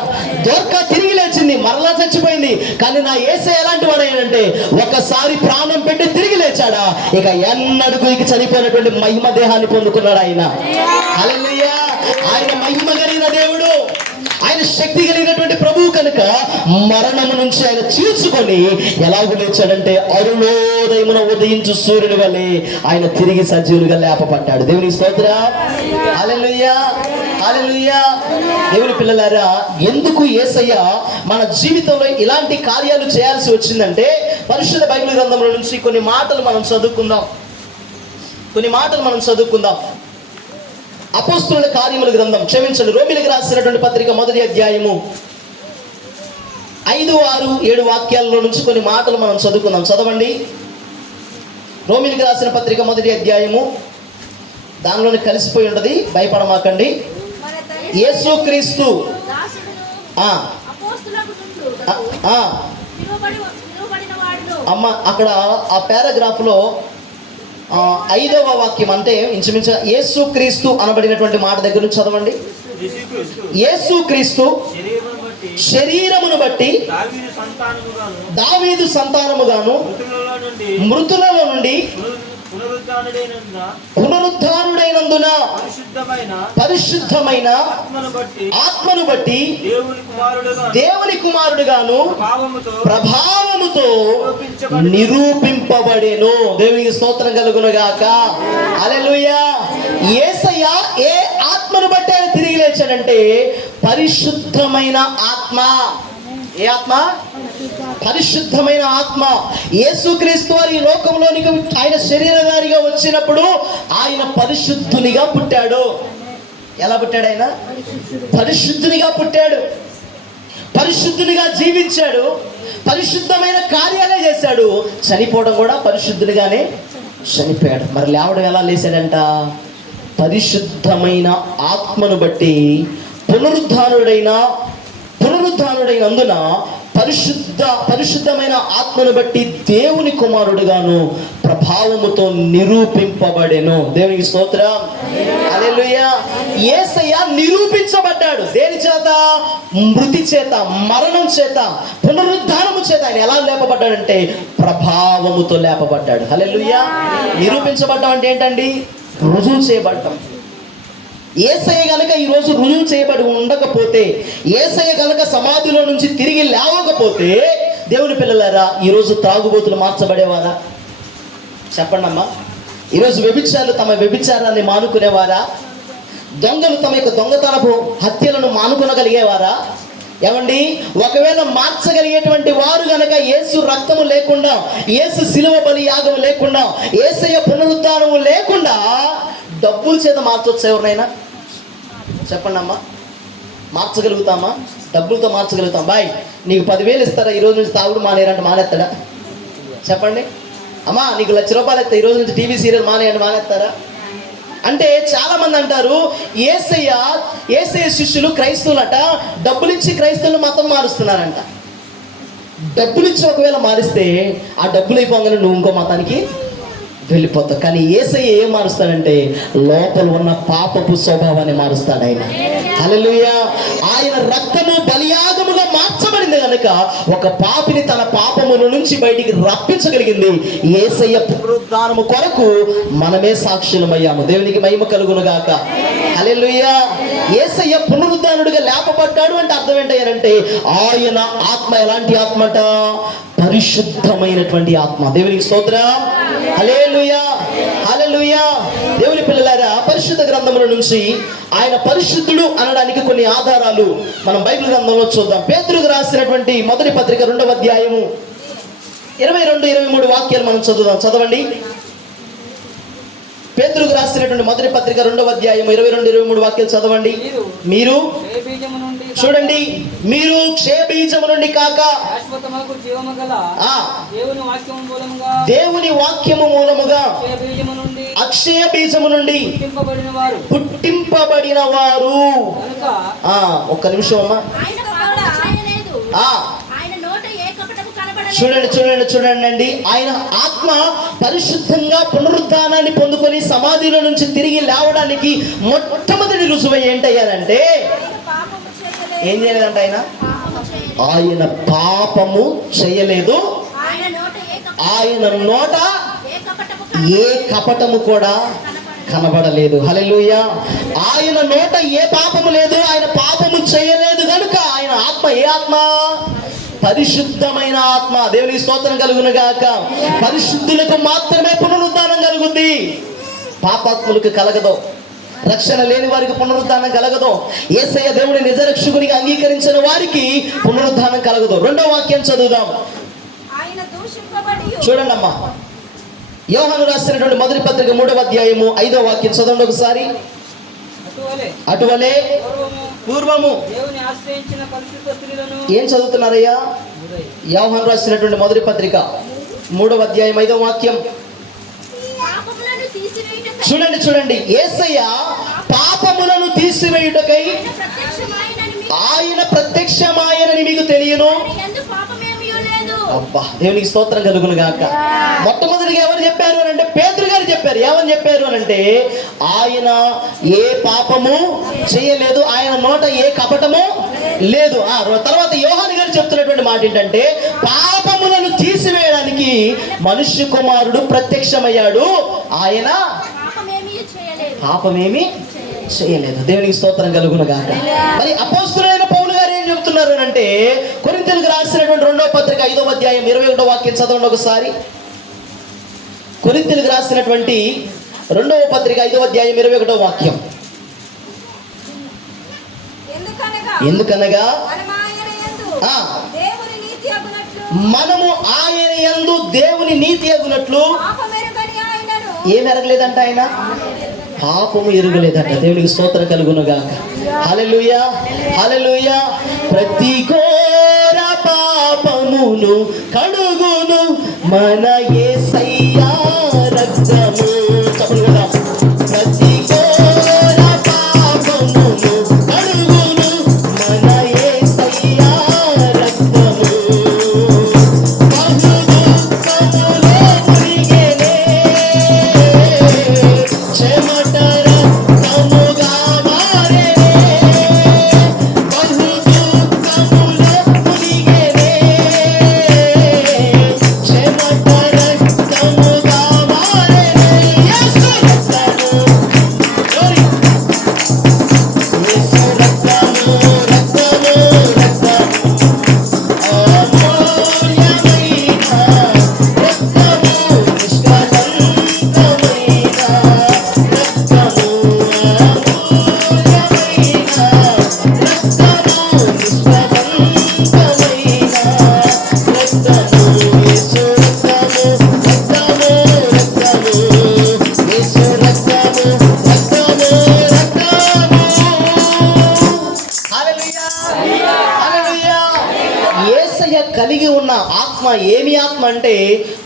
దోర్కా తిరిగి లేచింది, మరలా చచ్చిపోయింది. కానీ నా యేసయ్య ఎలాంటి వాడయ్యానంటే, ఒకసారి ప్రాణం పెట్టి తిరిగి లేచాడా, ఇక ఎన్నడూ ఇక చనిపోయినటువంటి మహిమ దేహాన్ని పొందుకున్నాడు ఆయన. హల్లెలూయా. ఆయన మహిమ కలిగిన దేవుడు, ఆయన శక్తి కలిగినటువంటి ప్రభువు కనుక మరణము నుంచి ఆయన చీల్చుకొని ఎలాగూ లేచాడంటే, అరుణోదయమున ఉదయించు సూర్యుని వలె ఆయన తిరిగి సజీవులుగా లేపపడ్డాడు. దేవునికి స్తోత్రం. హల్లెలూయా, హల్లెలూయా. దేవుని పిల్లలారా, ఎందుకు యేసయ్య మన జీవితంలో ఇలాంటి కార్యాలు చేయాల్సి వచ్చిందంటే, పరిశుద్ధ బైబిల్ గ్రంథంలో నుంచి కొన్ని మాటలు మనం చదువుకుందాం. అపోస్తలుల కార్యముల గ్రంథం, క్షమించండి, రోమీయులకు రాసినటువంటి పత్రిక 1వ అధ్యాయము 5, 6, 7 వాక్యాలలో నుంచి కొన్ని మాటలు మనం చదువుకుందాం. చదవండి. రోమీయులకు రాసిన పత్రిక 1వ అధ్యాయము, దానిలోనే కలిసిపోయి ఉంటుంది, భయపడమాకండి. యేసుక్రీస్తు అమ్మ, అక్కడ ఆ పారాగ్రాఫ్లో 5వ వాక్యం, అంటే ఇంచుమించు యేసుక్రీస్తు అనబడినటువంటి మాట దగ్గర నుంచి చదవండి. యేసుక్రీస్తు శరీరమును బట్టి దావీదు సంతానముగాను మృతులలో నుండి పునరుద్ధానుడైనందున పరిశుద్ధమైన ఆత్మను బట్టి దేవుని కుమారుడుగాను ప్రభావముతో నిరూపింపబడెను. దేవునికి స్తోత్రం కలుగును గాక. హల్లెలూయా. యేసయ్య ఏ ఆత్మను బట్టి ఆయన తిరిగి లేచాడంటే, పరిశుద్ధమైన ఆత్మ. ఏ ఆత్మ? పరిశుద్ధమైన ఆత్మ. యేసుక్రీస్తు వారి ఈ లోకంలోనికి ఆయన శరీరధారిగా వచ్చినప్పుడు ఆయన పరిశుద్ధునిగా పుట్టాడు. ఎలా పుట్టాడు? ఆయన పరిశుద్ధునిగా పుట్టాడు, పరిశుద్ధునిగా జీవించాడు, పరిశుద్ధమైన కార్యాలే చేశాడు. చనిపోవడం కూడా పరిశుద్ధునిగానే చనిపోయాడు. మరి లేవడం ఎలా లేచాడంట? పరిశుద్ధమైన ఆత్మను బట్టి పునరుద్ధానుడైనందున పరిశుద్ధమైన ఆత్మను బట్టి దేవుని కుమారుడుగాను ప్రభావముతో నిరూపింపబడెను. దేవునికి స్తోత్రం. హల్లెలూయా. యేసయ్య నిరూపించబడ్డాడు. దేని చేత? మృతి చేత, మరణం చేత, పునరుద్ధానము చేత. ఆయన ఎలా లేపబడ్డాడంటే ప్రభావముతో లేపబడ్డాడు. హల్లెలూయా. నిరూపించబడ్డం అంటే ఏంటండి? రుజువు చేయబడ్డం. యేసయ్య గనక ఈరోజు రుజువు చేయబడి ఉండకపోతే, యేసయ్య గనక సమాధిలో నుంచి తిరిగి లేవకపోతే, దేవుని పిల్లలారా, ఈరోజు తాగుబోతులు మార్చబడేవారా? చెప్పండి అమ్మా. ఈరోజు వ్యభిచారులు తమ వ్యభిచారాన్ని మానుకునేవారా? దొంగలు తమ యొక్క దొంగతనపు హత్యలను మానుకొనగలిగేవారా? ఏమండి, ఒకవేళ మార్చగలిగేటువంటి వారు గనక యేసు రక్తము లేకుండా, యేసు శిలువ బలి యాగము లేకుండా, యేసయ్య పునరుద్ధానము లేకుండా డబ్బుల చేత మార్చొచ్చు ఎవరినైనా? చెప్పండి అమ్మా. మార్చగలుగుతామా? డబ్బులతో మార్చగలుగుతాం. బాయ్, నీకు 10,000 ఇస్తారా ఈరోజు నుంచి తాగుడు మానేరంటే మానేస్తాడా? చెప్పండి అమ్మా. నీకు ₹1,00,000 ఇస్తా ఈరోజు నుంచి టీవీ సీరియల్ మానేయండి, మానేస్తారా? అంటే చాలా మంది అంటారు యేసయ్య శిష్యులు క్రైస్తవులట డబ్బులు ఇచ్చి క్రైస్తవులు మతం మారుస్తున్నారంట. డబ్బులు ఇచ్చి ఒకవేళ మారిస్తే ఆ డబ్బులు అయిపోగానే నువ్వు ఇంకో మతానికి వెళ్ళిపోతావు. కానీ యేసయ్య ఏం మారుస్తాడంటే లోపల ఉన్న పాపపు స్వభావాన్ని మారుస్తాడు ఆయన. హల్లెలూయా. ఆయన రక్తము బలియాగముగా మార్చబడింది కనుక ఒక పాపిని తన పాపముల నుంచి బయటికి రప్పించగలిగింది. యేసయ్య పునరుద్ధానము కొరకు మనమే సాక్షులమయ్యాము. దేవునికి మహిమ కలుగును గాక. హల్లెలూయా. యేసయ్య పునరుద్ధానుడిగా లేపబడ్డాడు అంటే అర్థం ఏంటంటే ఆయన ఆత్మ ఎలాంటి ఆత్మట? పరిశుద్ధమైనటువంటి ఆత్మ. దేవునికి స్తోత్రం. హల్లెలూయా. హల్లెలూయా. దేవుని పిల్లలారా, పరిశుద్ధ గ్రంథముల నుంచి ఆయన పరిశుద్ధుడు అనడానికి కొన్ని ఆధారాలు మనం బైబిల్ గ్రంథంలో చూద్దాం. పేతురుకు రాసినటువంటి మొదటి పత్రిక 2వ అధ్యాయము 22-23 వాక్యాలు మనం చదువుదాం. చదవండి. పేతురుకు రాసినటువంటి మొదటి పత్రిక 2వ అధ్యాయం 22-23 వాక్యాలు చదవండి. మీరు చూడండి, మీరు క్షయబీజము నుండి కాక దేవుని వాక్యము మూలముగా అక్షయ బీజము నుండి పుట్టింపబడిన వారు. ఒక్క నిమిషం అమ్మా. చూడండి అండి. ఆయన ఆత్మ పరిశుద్ధంగా పునరుద్ధానాన్ని పొందుకొని సమాధిలో నుంచి తిరిగి లేవడానికి మొట్టమొదటి రుజువు ఏంటయ్యానంటే ఏం చేయలేదంట? ఆయన పాపము చేయలేదు. ఆయన నోట ఏ కపటము కూడా కనబడలేదు. హల్లెలూయా. ఆయన నోట ఏ పాపము లేదు, ఆయన పాపము చేయలేదు కనుక ఆయన ఆత్మ ఏ ఆత్మ? పరిశుద్ధమైన ఆత్మ. దేవునికి స్తోత్రం కలుగును గాక. పరిశుద్ధులకు మాత్రమే పునరుద్ధానం కలుగుద్ది, పాపాత్ములకు కలగదు. రక్షణ లేని వారికి పునరుద్ధానం కలగదు. యేసయ్య దేవుని నిజ రక్షకునిగా అంగీకరించిన వారికి పునరుద్ధానం కలగదు. 2వ వాక్యం చదువుదాం. చూడండి అమ్మా. యోహాను రాసినటువంటి మొదటి పత్రిక 3వ అధ్యాయము 5వ వాక్యం చదవండి ఒకసారి. అటువలే పూర్వము ఏం చదువుతున్నారయ్యా? యోహాను రాసినటువంటి మొదటి పత్రిక 3వ అధ్యాయం 5వ వాక్యం చూడండి. యేసయ్య పాపములను తీసివేయుటకై ఆయన ప్రత్యక్షమాయనని మీకు తెలియను. అబ్బా, దేవునికి స్తోత్రం కలుగును గాక. మొట్టమొదటిగా ఎవరు చెప్పారు అని అంటే పేతురు గారు చెప్పారు. ఏమని చెప్పారు అని అంటే ఆయన ఏ పాపము చేయలేదు, ఆయన నోట ఏ కపటము లేదు. తర్వాత యోహాను గారు చెప్తున్నటువంటి మాట ఏంటంటే పాపములను తీసివేయడానికి మనుష్య కుమారుడు ప్రత్యక్షమయ్యాడు. ఆయన పాపమేమి చేయలేదు. దేవునికి స్తోత్రం కలుగును గాక. మరి అపోస్తలుడైన పౌలు గారు ఏం చెప్తున్నారు అంటే కొరింథీయులకు రాసినటువంటి 2వ పత్రిక 5వ అధ్యాయం 21వ వాక్యం చదవండి ఒకసారి. కొరింథీయులకు రాసినటువంటి 2వ పత్రిక 5వ అధ్యాయం 21వ వాక్యం. ఎందుకనగా మనము ఆయన యందు దేవుని నీతి అగునట్లు ఏం ఎరగలేదంట? ఆయన పాపము ఎరుగలేదంట. దేవునికి స్తోత్రం కలుగును గాక. హల్లెలూయా. హల్లెలూయా. ప్రతి ఘోర పాపమును కడుగును మన యేసయ్య రక్తము. చదువుదాం. ప్రతి ఘోర పాపమును కడుగును మన యేసయ్య రక్తము. అంటే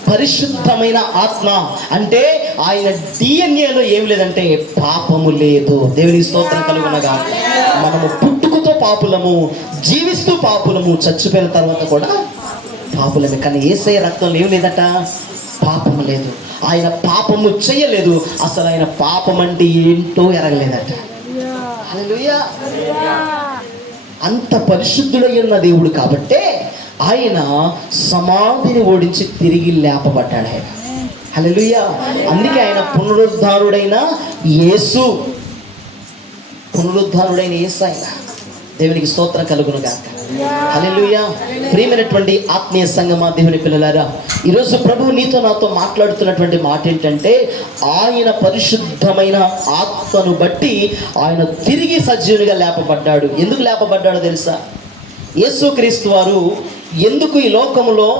పరిశుద్ధమైన ఆత్మ. అంటే ఆయన డిఎన్ఏలో ఏం లేదంటే పాపము లేదు. దేవుని స్తోత్రం కలుగునగా. మనము పుట్టుకతో పాపులము, జీవిస్తూ పాపులము, చచ్చిపోయిన తర్వాత కూడా పాపులమే. కానీ యేసయ్య రక్తంలో ఏం లేదట, పాపము లేదు. ఆయన పాపము చేయలేదు. అసలు ఆయన పాపం అంటే ఏంటో ఎరగలేదట. హల్లెలూయా. అంత పరిశుద్ధుడై ఉన్న దేవుడు కాబట్టే ఆయన సమాధిని ఓడించి తిరిగి లేపబడ్డాడు ఆయన. హల్లెలూయా. అందుకే ఆయన పునరుద్ధారుడైన యేసు, పునరుద్ధారుడైన యేసు ఆయన. దేవునికి స్తోత్రం కలుగును గాక. హల్లెలూయా. ప్రియమైనటువంటి ఆత్మీయ సంగమా, దేవుని పిల్లలారా, ఈరోజు ప్రభువు నీతో నాతో మాట్లాడుతున్నటువంటి మాట ఏంటంటే, ఆయన పరిశుద్ధమైన ఆత్మను బట్టి ఆయన తిరిగి సజీవునిగా లేపబడ్డాడు. ఎందుకు లేపబడ్డాడో తెలుసా? యేసుక్రీస్తు వారు ఎందుకు ఈ లోకములో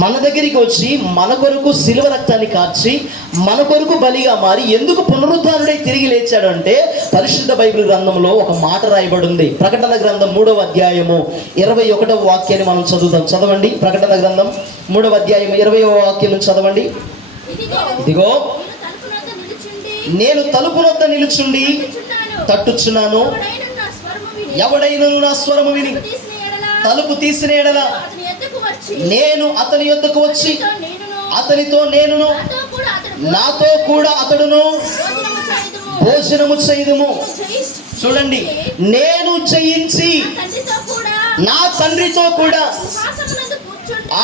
మన దగ్గరికి వచ్చి మన కొరకు శిలువ రక్తాన్ని కార్చి మన కొరకు బలిగా మారి ఎందుకు పునరుద్ధారుడై తిరిగి లేచాడు అంటే, పరిశుద్ధ బైబిల్ గ్రంథంలో ఒక మాట రాయబడి ఉంది. ప్రకటన గ్రంథం 3వ అధ్యాయము 21వ వాక్యాన్ని మనం చదువుదాం. చదవండి. ప్రకటన గ్రంథం 3వ అధ్యాయం 20వ వాక్యం చదవండి. ఇదిగో నేను తలుపు వద్ద నిలుచుండి తట్టుచున్నాను. ఎవడైనను నా స్వరము విని తలుపు తీసిన యెడల నేను అతని యొద్దకు వచ్చి అతనితో నేనును నాతో కూడా అతడును భోజనము చేయుదుము. చూడండి, నేను జయించి నా తండ్రితో కూడా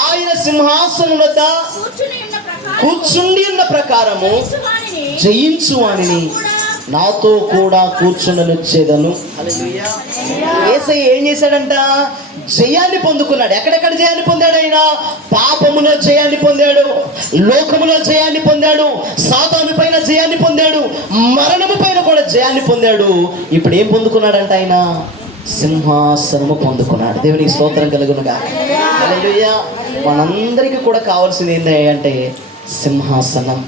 ఆయన సింహాసనం వద్ద కూర్చుండి ఉన్న ప్రకారము జయించు వానిని నాతో కూడా కూర్చుండనిచ్చేదను. హల్లెలూయా. యేసయ్య ఏం చేశాడంట? జయాన్ని పొందుకున్నాడు. ఎక్కడెక్కడ జయాన్ని పొందాడు? ఆయన పాపములో జయాన్ని పొందాడు, లోకములో జయాన్ని పొందాడు, సాతాను పైన జయాన్ని పొందాడు, మరణము పైన కూడా జయాన్ని పొందాడు. ఇప్పుడు ఏం పొందుకున్నాడంట? ఆయన సింహాసనము పొందుకున్నాడు. దేవునికి స్తోత్రం కలుగునుగా. హల్లెలూయా. మనందరికీ కూడా కావాల్సింది ఏంటి అంటే సింహాసనం.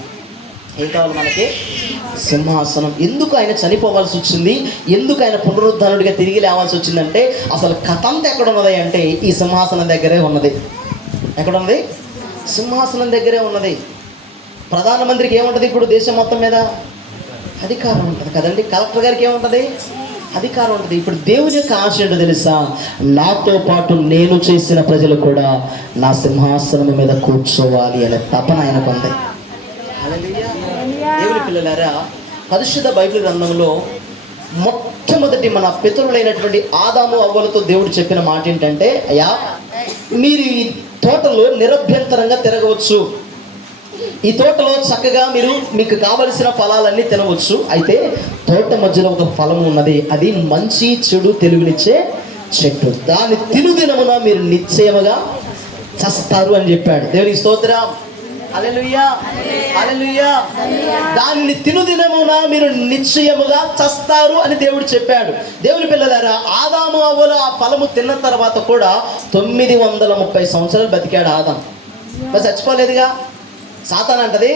ఏం కావాలి మనకి? సింహాసనం. ఎందుకు ఆయన చనిపోవాల్సి వచ్చింది? ఎందుకు ఆయన పునరుద్ధారుడిగా తిరిగి లేవాల్సి వచ్చిందంటే, అసలు కథ అంతా ఎక్కడ ఉన్నది అంటే ఈ సింహాసనం దగ్గరే ఉన్నది. ఎక్కడ ఉంది? సింహాసనం దగ్గరే ఉన్నది. ప్రధానమంత్రికి ఏముంటుంది ఇప్పుడు దేశం మొత్తం మీద? అధికారం ఉంటుంది కదండి. కలెక్టర్ గారికి ఏముంటుంది? అధికారం ఉంటుంది. ఇప్పుడు దేవుని యొక్క ఆశ ఏంటో తెలుసా? నాతో పాటు నేను చేసిన ప్రజలు కూడా నా సింహాసనం మీద కూర్చోవాలి అనే తపన ఆయనకు ఉంది. దేవుని పిల్లలారా, పరిశుద్ధ బైబిల్ గ్రంథంలో మొట్టమొదటి మన పితరులైనటువంటి ఆదాము అవ్వలతో దేవుడు చెప్పిన మాట ఏంటంటే, అయ్యా మీరు ఈ తోటలో నిరభ్యంతరంగా తిరగవచ్చు, ఈ తోటలో చక్కగా మీకు కావలసిన ఫలాలన్నీ తినవచ్చు. అయితే తోట మధ్యలో ఒక ఫలం ఉన్నది, అది మంచి చెడు తెలివినిచ్చే చెట్టు. దాని తినుదినమున మీరు నిశ్చయముగా చస్తారు అని చెప్పాడు. దేవునికి స్తోత్రం. హల్లెలూయా. హల్లెలూయా. దానిని తినుదినమున మీరు నిశ్చయముగా చస్తారు అని దేవుడు చెప్పాడు. దేవుని పిల్లలారా, ఆదాము అవ్వలు ఆ ఫలము తిన్న తర్వాత కూడా 930 సంవత్సరాలు బతికాడు ఆదాం. మరి చచ్చిపోలేదుగా. సాతాను అంటది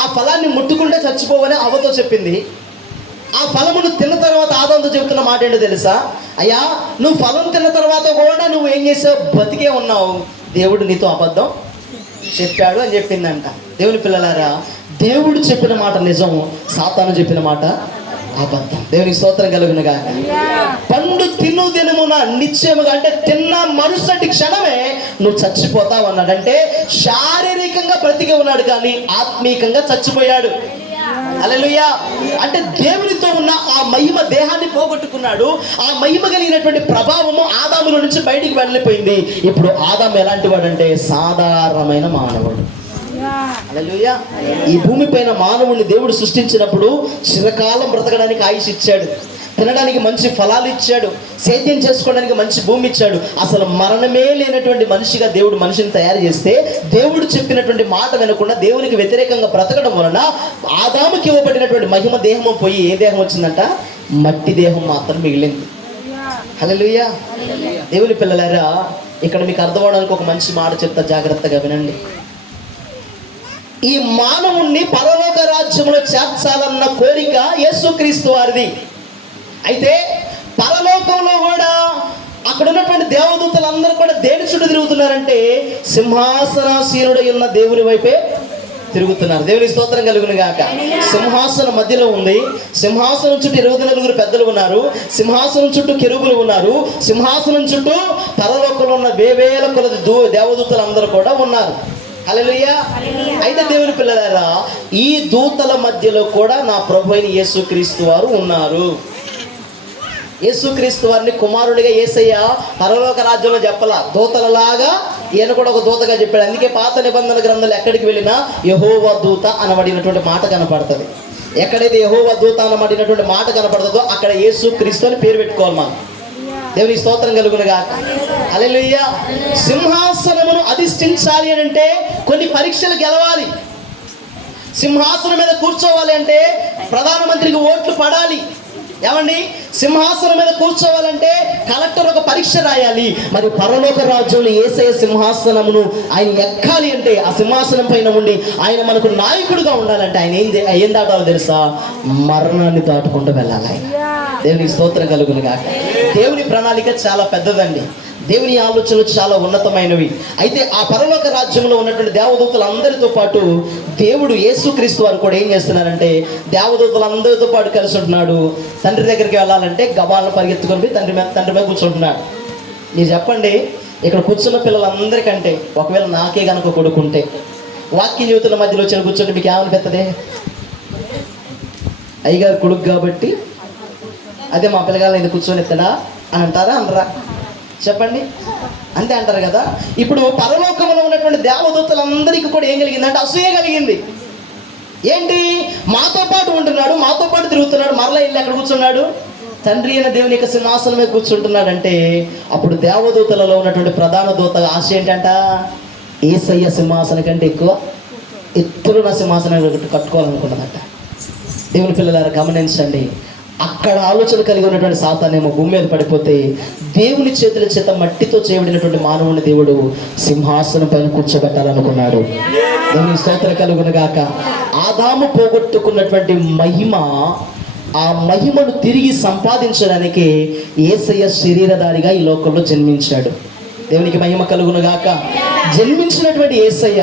ఆ ఫలాన్ని ముట్టుకుంటే చచ్చిపోవని అవ్వతో చెప్పింది. ఆ ఫలమును తిన్న తర్వాత ఆదాంతో చెబుతున్న మాట ఏంటో తెలుసా? అయ్యా నువ్వు ఫలం తిన్న తర్వాత కూడా నువ్వు ఏం చేసావు? బతికే ఉన్నావు. దేవుడు నీతో అబద్ధం చెప్పాడు అని చెప్పిందంట. దేవుని పిల్లలారా, దేవుడు చెప్పిన మాట నిజం, సాతాను చెప్పిన మాట అబద్ధం. దేవునికి స్తోత్రం కలుగునుగా. పండు తిను దినమున నిశ్చయముగా, అంటే తిన్న మరుసటి క్షణమే నువ్వు చచ్చిపోతావు అన్నాడు. అంటే శారీరకంగా బ్రతికే ఉన్నాడు కానీ ఆత్మీయంగా చచ్చిపోయాడు. హల్లెలూయా. అంటే దేవునితో ఉన్న ఆ మహిమ దేహాన్ని పోగొట్టుకున్నాడు. ఆ మహిమ కలిగినటువంటి ప్రభావము ఆదాముల నుంచి బయటికి వెళ్ళిపోయింది. ఇప్పుడు ఆదాము ఎలాంటి వాడు అంటే సాధారణమైన మానవుడు. హల్లెలూయా. ఈ భూమిపైన మానవుడిని దేవుడు సృష్టించినప్పుడు చిరకాలం బ్రతకడానికి ఆయుష్ ఇచ్చాడు, తినడానికి మంచి ఫలాలు ఇచ్చాడు, సేద్యం చేసుకోవడానికి మంచి భూమి ఇచ్చాడు. అసలు మరణమే లేనటువంటి మనిషిగా దేవుడు మనిషిని తయారు చేస్తే, దేవుడు చెప్పినటువంటి మాట వినకుండా దేవునికి వ్యతిరేకంగా బ్రతకడం వలన ఆదాముకి ఇవ్వబడినటువంటి మహిమ దేహము పోయి ఏ దేహం వచ్చిందంట? మట్టి దేహం మాత్రం మిగిలింది. హల్లెలూయా. దేవుని పిల్లలారా, ఇక్కడ మీకు అర్థమవడానికి ఒక మంచి మాట చెప్తా, జాగ్రత్తగా వినండి. ఈ మానవుణ్ణి పరలోక రాజ్యంలో చేర్చాలన్న కోరిక యేసుక్రీస్తు వారిది. అయితే పరలోకంలో కూడా అక్కడ ఉన్నటువంటి దేవదూతలు అందరూ కూడా దేని చుట్టూ తిరుగుతున్నారంటే సింహాసనాసీనుడై ఉన్న దేవుని వైపే తిరుగుతున్నారు. దేవుని స్తోత్రం కలుగును గాక. సింహాసనం మధ్యలో ఉంది. సింహాసనం చుట్టూ 29 పెద్దలు ఉన్నారు. సింహాసనం చుట్టూ కెరూబులు ఉన్నారు. సింహాసనం చుట్టూ పరలోకంలో ఉన్న వేవేల కొలది దేవదూతలు అందరూ కూడా ఉన్నారు. హల్లెలూయా. అయితే దేవుని పిల్లలారా, ఈ దూతల మధ్యలో కూడా నా ప్రభు అయిన యేసుక్రీస్తు వారు ఉన్నారు. యేసుక్రీస్తు వారిని కుమారుడిగా యేసయ్య పరలోక రాజ్యంలో చెప్పలా, దూతలలాగా ఈయన కూడా ఒక దూతగా చెప్పాడు. అందుకే పాత నిబంధన గ్రంథాలు ఎక్కడికి వెళ్ళినా యెహోవా దూత అనబడినటువంటి మాట కనపడుతుంది. ఎక్కడైతే యెహోవా దూత అనబడినటువంటి మాట కనపడుతుందో అక్కడ యేసుక్రీస్తు అని పేరు పెట్టుకోవాలి మనం. దేవుని స్తోత్రం కలుగును గాక. హల్లెలూయా. సింహాసనమును అధిష్ఠించాలి అని అంటే కొన్ని పరీక్షలు గెలవాలి. సింహాసనం మీద కూర్చోవాలి అంటే ప్రధానమంత్రికి ఓట్లు పడాలి. ఏమండి, సింహాసనం మీద కూర్చోవాలంటే కలెక్టర్ ఒక పరీక్ష రాయాలి. మరి పరలోక రాజ్యంలో యేసయ్య సింహాసనమును ఆయన ఎక్కాలి అంటే ఆ సింహాసనం పైన ఉండి ఆయన మనకు నాయకుడిగా ఉండాలంటే ఆయన ఏం దాటాలో తెలుసా? మరణాన్ని దాటుకుంటూ వెళ్ళాలి ఆయన. దేవునికి స్తోత్రం కలుగును గాక. దేవుని ప్రణాళిక చాలా పెద్దదండి. దేవుని ఆలోచనలు చాలా ఉన్నతమైనవి. అయితే ఆ పరలోక రాజ్యంలో ఉన్నటువంటి దేవదూతలు అందరితో పాటు దేవుడు యేసుక్రీస్తు వారు కూడా ఏం చేస్తున్నారంటే దేవదూతలు అందరితో పాటు కలిసి ఉంటున్నాడు. తండ్రి దగ్గరికి వెళ్ళాలంటే గబాలను పరిగెత్తుకొని పోయి తండ్రి మీద కూర్చుంటున్నాడు. మీరు చెప్పండి, ఇక్కడ కూర్చున్న పిల్లలందరికంటే ఒకవేళ నాకే కనుక కొడుకుంటే వాక్య జీవితుల మధ్యలో వచ్చిన కూర్చుంటే మీకు ఏమనిపిస్తుంది? అయ్యగారు కొడుకు కాబట్టి అదే మా పిల్లగాళ్ళని ఇది కూర్చొని ఎత్తడా అని అంటారా అనరా? చెప్పండి, అంతే అంటారు కదా. ఇప్పుడు పరలోకంలో ఉన్నటువంటి దేవదూతలందరికీ కూడా ఏం కలిగిందంటే అసూయ కలిగింది. ఏంటి? మాతో పాటు ఉంటున్నాడు, మాతో పాటు తిరుగుతున్నాడు, మరలా వెళ్ళి ఎక్కడ కూర్చున్నాడు? తండ్రి అయిన దేవుని యొక్క సింహాసనం మీద కూర్చుంటున్నాడంటే అప్పుడు దేవదూతలలో ఉన్నటువంటి ప్రధాన దూత ఆశ ఏంటంట? యేసయ్య సింహాసనం కంటే ఎక్కువ ఎత్తులు నా సింహాసనం కట్టుకోవాలనుకున్నదంట. దేవుని పిల్లలారా గమనించండి. అక్కడ ఆలోచన కలిగి ఉన్నటువంటి సాతానేమో భూమి మీద పడిపోతే దేవుని చేతుల చేత మట్టితో చేయబడినటువంటి మానవుని దేవుడు సింహాసనం పైన కూర్చోబెట్టాలనుకున్నాడు. దేవుని స్తోత్రం కలుగును గాక. ఆదాము పోగొట్టుకున్నటువంటి మహిమ, ఆ మహిమను తిరిగి సంపాదించడానికి యేసయ్య శరీరధారిగా ఈ లోకంలో జన్మించాడు. దేవునికి మహిమ కలుగును గాక. జన్మించినటువంటి యేసయ్య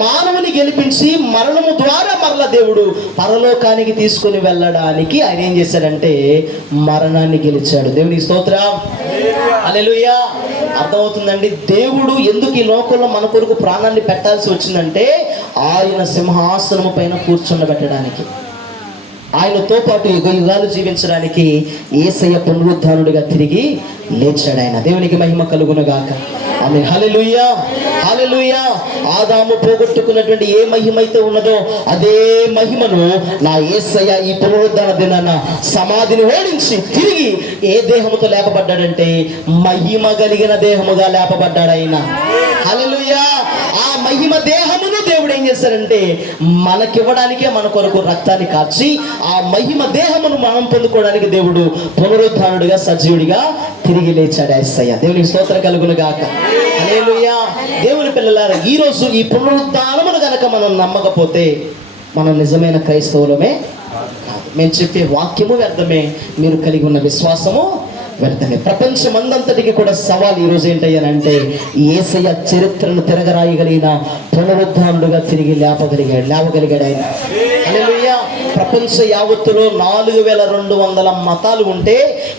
మానవుని గెలిపించి మరణము ద్వారా మరల దేవుడు పరలోకానికి తీసుకొని వెళ్ళడానికి ఆయన ఏం చేశాడంటే మరణాన్ని గెలిచాడు. దేవునికి స్తోత్రం. హల్లెలూయా. అర్థమవుతుందండి. దేవుడు ఎందుకు ఈ లోకంలో మన కొరకు ప్రాణాన్ని పెట్టాల్సి వచ్చిందంటే ఆయన సింహాసనము పైన కూర్చుండబెట్టడానికి, ఆయనతో పాటు యుగ యుగాలు జీవించడానికి యేసయ్య పునరుద్ధానుడిగా తిరిగి లేచాడు ఆయన. దేవునికి మహిమ కలుగును గాక. ఆమేన్. హల్లెలూయా. హల్లెలూయా. ఆదాము పోగొట్టుకున్నటువంటి ఏ మహిమ అయితే ఉన్నదో అదే మహిమను నా యేసయ్య ఈ పునరుద్ధాన దినాన సమాధిని ఓడించి తిరిగి ఏ దేహముతో లేపబడ్డాడంటే మహిమ కలిగిన దేహముగా లేపబడ్డాడు ఆయన. హల్లెలూయా. ఆ మహిమ దేహమును దేవుడు ఏం చేశారంటే మనకివ్వడానికే మన కొరకు రక్తాన్ని కార్చి ఆ మహిమ దేహమును మనం పొందుకోవడానికి దేవుడు పునరుద్ధానుడిగా సజీవుడిగా తిరిగి లేచాడు యేసయ్య. దేవునికి స్తోత్రం కలుగును గాక. హల్లెలూయా. దేవుని పిల్లలారా, ఈరోజు ఈ పునరుద్ధానమును గనక మనం నమ్మకపోతే మనం నిజమైన క్రైస్తవులమే కాదు. మేము చెప్పే వాక్యము వ్యర్థమే, మీరు కలిగి ఉన్న విశ్వాసము వ్యర్థమే. ప్రపంచమందంతటికి కూడా సవాల్ ఈరోజు ఏంటయ్యానంటే యేసయ్య చరిత్రను తిరగరాయగలిగిన పునరుద్ధానుడుగా తిరిగి లేవగలిగాడు ఆయన. హల్లెలూయా. ప్రపంచ యావత్తులో 4200 మతాలు ఉంటే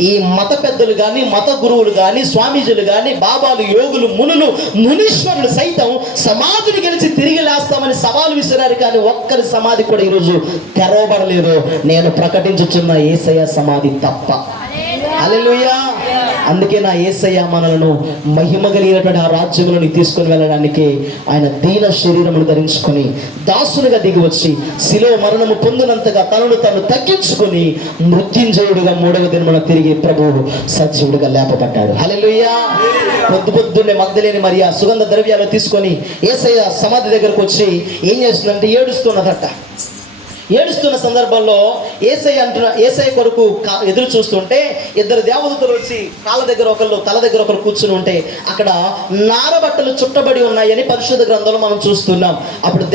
ఈ మత పెద్దలు కానీ, మత గురువులు కానీ, స్వామీజీలు కానీ, బాబాలు, యోగులు, మునులు, మునీశ్వరులు సైతం సమాధిని గెలిచి తిరిగి లేస్తామని సవాలు విసిరారు. కానీ ఒక్కరి సమాధి కూడా ఈరోజు తెరవబడలేదు. నేను ప్రకటించుచున్న యేసయ్య సమాధి తప్ప. హల్లెలూయా. అందుకే నా యేసయ్య మనలను మహిమ కలిగినటువంటి ఆ రాజ్యములను తీసుకొని వెళ్ళడానికి ఆయన దీన శరీరమును ధరించుకొని దాసులుగా దిగి వచ్చి శిలువ మరణము పొందినంతగా తనను తాను తగ్గించుకొని మృత్యుంజయుడిగా 3వ దినమున తిరిగి ప్రభువు సజీవుడిగా లేపబడ్డాడు. హల్లెలూయా. పొద్దున్నే మగ్దలేని మరియ సుగంధ ద్రవ్యాలు తీసుకొని యేసయ్య సమాధి దగ్గరకు వచ్చి ఏం చేస్తుందంటే ఏడుస్తున్నదట. ఏడుస్తున్న సందర్భంలో ఏసై కొరకు ఎదురు చూస్తుంటే ఇద్దరు దేవదూతలు వచ్చి కాళ్ళ దగ్గర ఒకళ్ళు తల దగ్గర ఒకరు కూర్చుని ఉంటే అక్కడ నారబట్టలు చుట్టబడి ఉన్నాయని పరిశుద్ధ గ్రంథంలో మనం చూస్తున్నాం. అప్పుడు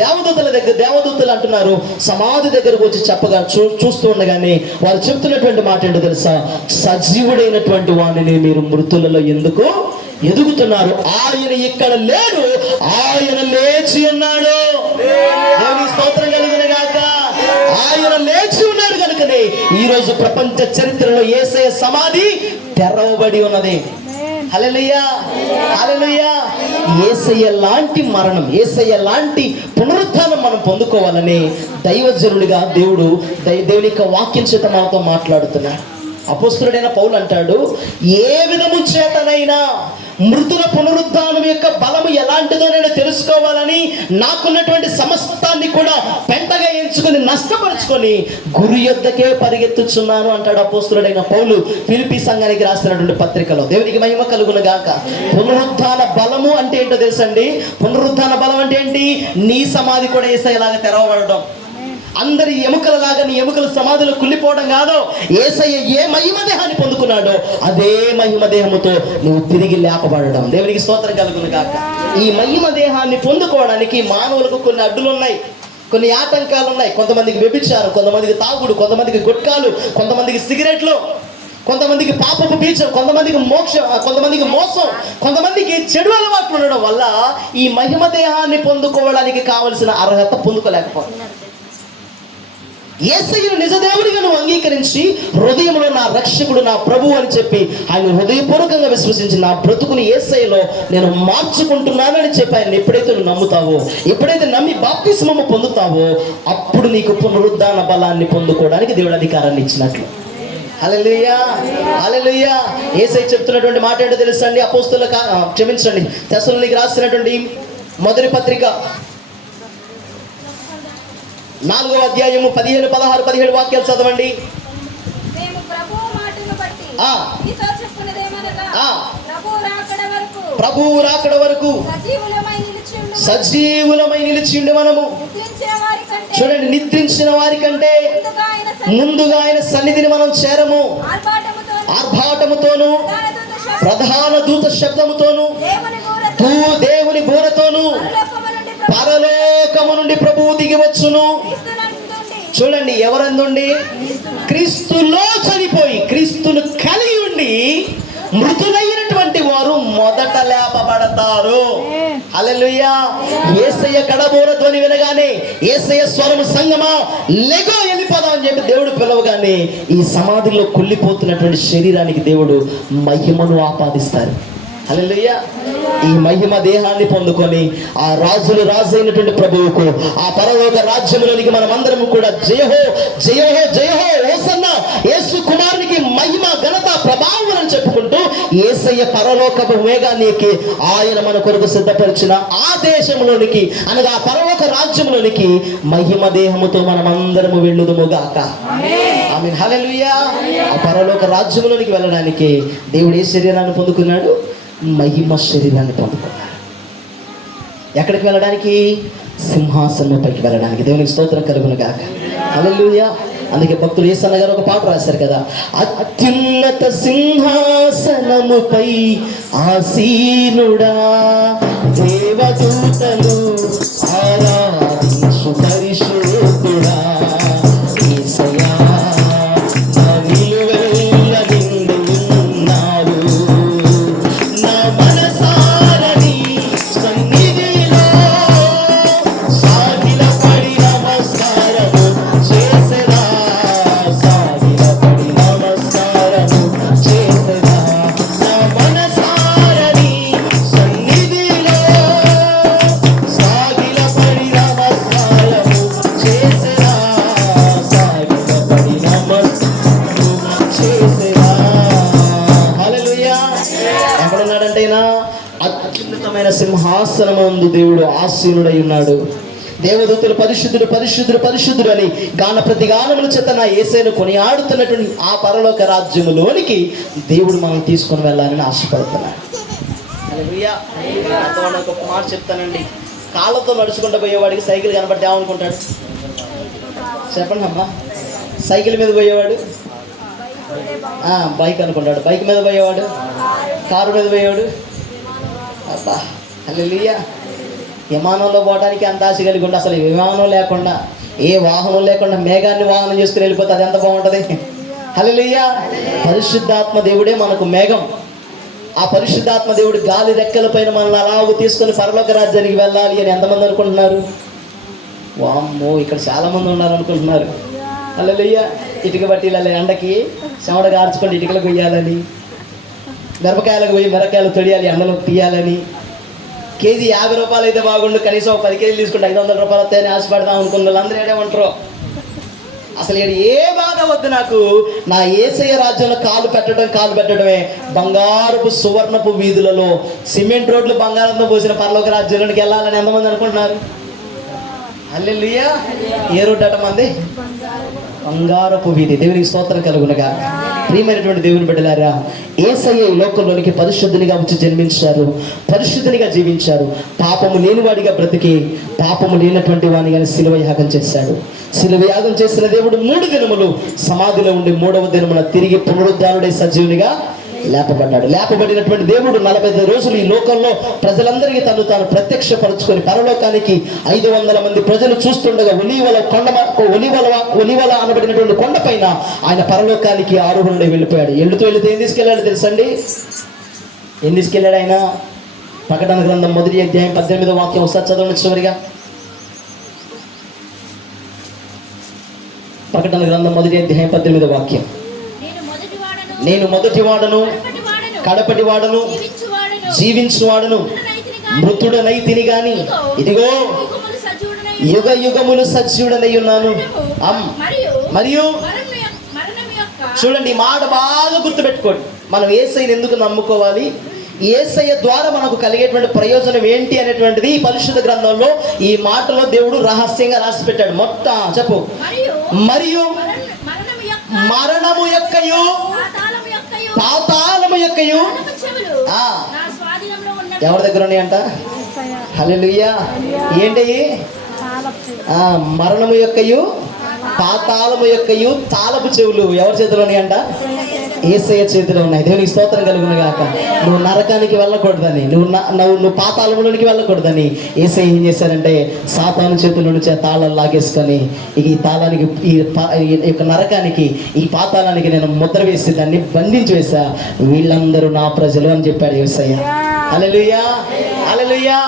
దేవదూతలు అంటున్నారు, సమాధి దగ్గరకు వచ్చి చెప్పగా చూస్తూ ఉండగానే వారు చెప్తున్నటువంటి మాట ఏంటో తెలుసా? సజీవుడైనటువంటి వాడిని మీరు మృతులలో ఎందుకు ఎదుగుతున్నారు? ఆయన ఇక్కడ లేడు, ఆయన లేచి ఉన్నాడు. దేవునికి స్తోత్రం కలుగును గాక. ఆయన లేచి ఉన్నాడు కనుకనే ఈరోజు ప్రపంచ చరిత్రలో యేసయ్య సమాధి తెరవబడి ఉన్నది. హల్లెలూయా, హల్లెలూయా. యేసయ్య లాంటి మరణం, యేసయ్య లాంటి పునరుత్థానం మనం పొందుకోవాలని దైవజనుడిగా దేవుని యొక్క వాక్యం చేత మనతో మాట్లాడుతున్నాడు. అపోస్తలుడైన పౌలు అంటాడు, ఏ విధము చేతనైనా మృతుల పునరుద్ధానం యొక్క బలము ఎలాంటిదో నేను తెలుసుకోవాలని నాకున్నటువంటి సమస్తాన్ని కూడా పెంటగా ఎంచుకొని నష్టపరుచుకొని గురు యొద్దకే పరిగెత్తుచున్నాను అంటాడు అపోస్తలుడైన పౌలు ఫిలిప్పీ సంఘానికి రాసినటువంటి పత్రికలో. దేవునికి మహిమ కలుగును గాక. పునరుద్ధాన బలము అంటే ఏంటో తెలుసండి? పునరుద్ధాన బలం అంటే ఏంటి? నీ సమాధి కూడా యేసయ్యలాగా తెరవబడడం. అందరి ఎముకలలాగా నీ ఎముకలు సమాధిలో కుళ్ళిపోవడం కాదు. యేసయ్య ఏ మహిమ దేహాన్ని పొందుకున్నాడో అదే మహిమ దేహముతో నువ్వు తిరిగి లేపబడడం. దేవునికి స్తోత్రం కలుగును గాక. ఈ మహిమ దేహాన్ని పొందుకోవడానికి మానవులకు కొన్ని అడ్డులు ఉన్నాయి, కొన్ని ఆటంకాలు ఉన్నాయి. కొంతమందికి వ్యభిచారం, కొంతమందికి తాగుడు, కొంతమందికి గుట్కాలు, కొంతమందికి సిగరెట్లు, కొంతమందికి పాపపు బీచం, కొంతమందికి కొంతమందికి మోసం, కొంతమందికి చెడు అలవాట్లు ఉండడం వల్ల ఈ మహిమ దేహాన్ని పొందుకోవడానికి కావలసిన అర్హత పొందుకోలేకపోతున్నారు. యేసయ్యను నిజదేవుడిగా నువ్వు అంగీకరించి హృదయంలో నా రక్షకుడు నా ప్రభువు అని చెప్పి ఆయన హృదయపూర్వకంగా విశ్వసించి నా బ్రతుకుని యేసయ్యలో నేను మార్చుకుంటున్నానని చెప్పి ఆయన ఎప్పుడైతే నువ్వు నమ్ముతావో, ఎప్పుడైతే నమ్మి బాప్తిస్మము పొందుతావో అప్పుడు నీకు పునరుద్ధాన బలాన్ని పొందుకోవడానికి దేవుడు అధికారాన్ని ఇచ్చినట్లు. హల్లెలూయా, హల్లెలూయా. యేసయ్య చెప్తున్నటువంటి మాట ఏంటో తెలుసండి? తెస్సలోనికీయులకు రాసినటువంటి మొదటి పత్రిక 4వ అధ్యాయము 15, 16, 17 వాక్యాలు చదవండి. ప్రభువు రాకడ వరకు సజీవులమై నిలిచిండి మనము. చూడండి, నిద్రించిన వారి కంటే ముందుగా ఆయన సన్నిధిని మనం చేరము. ఆర్భాటముతోను ప్రధాన దూత శబ్దముతోను దేవుని బోరతోను పరలోకము నుండి ప్రభువు దిగి వచ్చును. చూడండి, ఎవరందుండి? క్రీస్తులో చనిపోయి క్రీస్తును కలిగి ఉండి మృతులైనటువంటి వారు మొదట లేపబడతారు. హల్లెలూయా. యేసయ్య కడబోర ధ్వని వినగానే యేసయ్య స్వరము సంగమా లెగో వెళ్ళిపోదాం అని చెప్పి దేవుడు పిలవగానే ఈ సమాధిలో కుళ్ళిపోతున్నటువంటి శరీరానికి దేవుడు మహిమను ఆపాదిస్తారు. హల్లెలూయా. ఈ మహిమ దేహాన్ని పొందుకొని ఆ రాజు అయినటువంటి ప్రభువుకు ఆ పరలోక రాజ్యములోనికి మనం అందరం కూడా జయహో జయహో జయహో హోసన్నా యేసు కుమారునికి మహిమ ఘనత ప్రభావం అని చెప్పుకుంటూ యేసయ్య పరలోకపు వేగానికి ఆయన మన కొరకు సిద్ధపరిచిన ఆ దేశంలోనికి అనగా ఆ పరలోక రాజ్యంలోనికి మహిమ దేహముతో మనం అందరము వెళ్ళుదుము గాక. ఆమేన్, హల్లెలూయా. ఆ పరలోక రాజ్యంలోనికి వెళ్ళడానికి దేవుడు ఏ శరీరాన్ని పొందుకున్నాడు? మహిమ శరీరాన్ని పొందుకున్నాడు. ఎక్కడికి వెళ్ళడానికి? సింహాసనంపైకి వెళ్ళడానికి. దేవునికి స్తోత్రం కలుగును గాక. హల్లెలూయా. అందుకే భక్తులు యేసన్న గారు ఒక పాట రాశారు కదా, అత్యున్నత సింహాసనముపై ఆసీనుడా దేవదూతలు ఆరాధించు పరిశుద్ధుడా యేసయ్యా నా నిలువెల్ల నిండి ఉన్నావు. నా మనసారని సన్నిధిలో సాగిలపడి నమస్కారము చేసెదా, సాగిలపడి నమస్కారము చేసెదా. నా మనసారని సన్నిధిలో సాగిలపడి నమస్కారము చేసెదా, సాగిలపడి నమస్కారము చేసెదా. హల్లెలూయా. ఎక్కడున్నాడంటే ఈయన అత్యున్నతమైన సింహాసనమందు దేవుడు ఆసీనుడై ఉన్నాడు. దేవదూతలు పరిశుద్ధుడు పరిశుద్ధుడు పరిశుద్ధుడు అని గాన ప్రతిగానముల చేత నా యేసయ్యను కొనియాడుతున్నటువంటి ఆ పరలోక రాజ్యములోనికి దేవుడు మనం తీసుకొని వెళ్ళాలని ఆశపడుతున్నాడు. హల్లెలూయా. నాతో ఒక మాట చెప్తానండి. కాళ్ళతో నడుచుకుంటూ పోయేవాడికి సైకిల్ కనబడితే ఏమనుకుంటాడు? చెప్పండి అమ్మా. సైకిల్ మీద పోయేవాడు బైక్ అనుకుంటాడు. బైక్ మీద పోయేవాడు కారు మీద పోయేవాడు. అబ్బా హల్లెలూయా. విమానంలో పోవడానికి అంత ఆశ కలిగి ఉండి అసలు విమానం లేకుండా ఏ వాహనం లేకుండా మేఘాన్ని వాహనం చేసుకుని వెళ్ళిపోతే అది ఎంత బాగుంటుంది. హల్లెలూయా. పరిశుద్ధాత్మ దేవుడే మనకు మేఘం. ఆ పరిశుద్ధాత్మ దేవుడు గాలి రెక్కల పైన మనల్ని అలాగూ తీసుకొని పరలోక రాజ్యానికి వెళ్ళాలి అని ఎంతమంది అనుకుంటున్నారు? వామ్మో, ఇక్కడ చాలామంది ఉన్నారు అనుకుంటున్నారు. హల్లెలూయా. ఇటుక బట్టీల ఎండకి చెమట గార్చుకొని ఇటుకలు కొయ్యాలని, మిరపకాయలకు పోయి మిరపకాయలు తొడియాలి, ఎండలో తీయాలని, కేజీ 50 రూపాయలు అయితే బాగుండు, కనీసం 10 కేజీలు తీసుకుంటే 500 రూపాయలు వస్తాయని ఆశపడదాం అనుకున్న వాళ్ళందరూ ఏడేమంటారు? అసలు ఇక్కడ ఏ బాధ వద్దు నాకు, నా యేసయ్య రాజ్యంలో కాలు పెట్టడమే. బంగారపు సువర్ణపు వీధులలో సిమెంట్ రోడ్లు బంగారంతో పోసిన పరలోక రాజ్యంలోనికి వెళ్ళాలని ఎంతమంది అనుకుంటున్నారు? హల్లెలూయా. ఏ రోడ్డు అట మంది? బంగారపు వీధి. దేవునికి స్తోత్రం కలుగునుగా. ప్రియమైనటువంటి దేవుని బిడ్డలారా, యేసయ్య ఈ లోకంలోనికి పరిశుద్ధునిగా వచ్చి జన్మించారు, పరిశుద్ధునిగా జీవించారు. పాపము లేనివాడిగా బ్రతికి పాపము లేనటువంటి వాడిగా శిలువ యాగం చేశాడు. శిలువ యాగం చేసిన దేవుడు 3 దినములు సమాధిలో ఉండి 3వ దినమున తిరిగి పునరుద్ధానుడై సజీవునిగా లేపబడ్డాడు. లేపబడినటువంటి దేవుడు 45 రోజులు ఈ లోకంలో ప్రజలందరికీ తాను ప్రత్యక్షపరుచుకొని పరలోకానికి 500 మంది ప్రజలు చూస్తుండగా ఒలివల అనబడినటువంటి కొండ పైన ఆయన పరలోకానికి ఆరోహణుడై వెళ్ళిపోయాడు. వెళుతూ ఏం తీసుకెళ్ళాడు తెలుసండి? ఏం తీసుకెళ్ళాడు ఆయన? ప్రకటన గ్రంథం 1వ అధ్యాయం 18వ వాక్యం ఒకసారి చదవండి చివరిగా. ప్రకటన గ్రంథం 1వ అధ్యాయం 18వ వాక్యం. నేను మొదటి వాడను, కడపటి వాడను, జీవించువాడను, మృతుడనైతిని గాని ఇదిగో యుగ యుగములు సజీవుడనై ఉన్నాను. మరియు చూడండి, ఈ మాట బాగా గుర్తుపెట్టుకోండి. మనం యేసయ్యను ఎందుకు నమ్ముకోవాలి, యేసయ్య ద్వారా మనకు కలిగేటువంటి ప్రయోజనం ఏంటి అనేటువంటిది ఈ పరిశుద్ధ గ్రంథంలో ఈ మాటలో దేవుడు రహస్యంగా రాసి పెట్టాడు. మొత్తం చెప్పు. మరియు మరణము యొక్కయు పాతాళము యొక్కయు ఎవరి దగ్గర ఉన్నాయంట? హల్లెలూయా. ఏంటి? మరణము యొక్కయు పాతాళము యొక్కయు తాళపు చెవులు ఎవరి చేతిలో ఉన్నాయంట? యేసయ్య చేతిలో ఉన్నాయి. దేవునికి స్తోత్రం కలుగును గాక. నువ్వు నరకానికి వెళ్ళకూడదని, నువ్వు పాతాళంలోనికి వెళ్ళకూడదని యేసయ్య ఏం చేశారంటే సాతాను చేతుల నుంచి ఆ తాళాలు లాగేసుకొని ఈ తాళానికి ఈ యొక్క నరకానికి ఈ పాతాళానికి నేను ముద్ర వేసి దాన్ని బంధించి వేసా, వీళ్ళందరూ నా ప్రజలు అని చెప్పాడు యేసయ్య. హల్లెలూయా, హల్లెలూయా.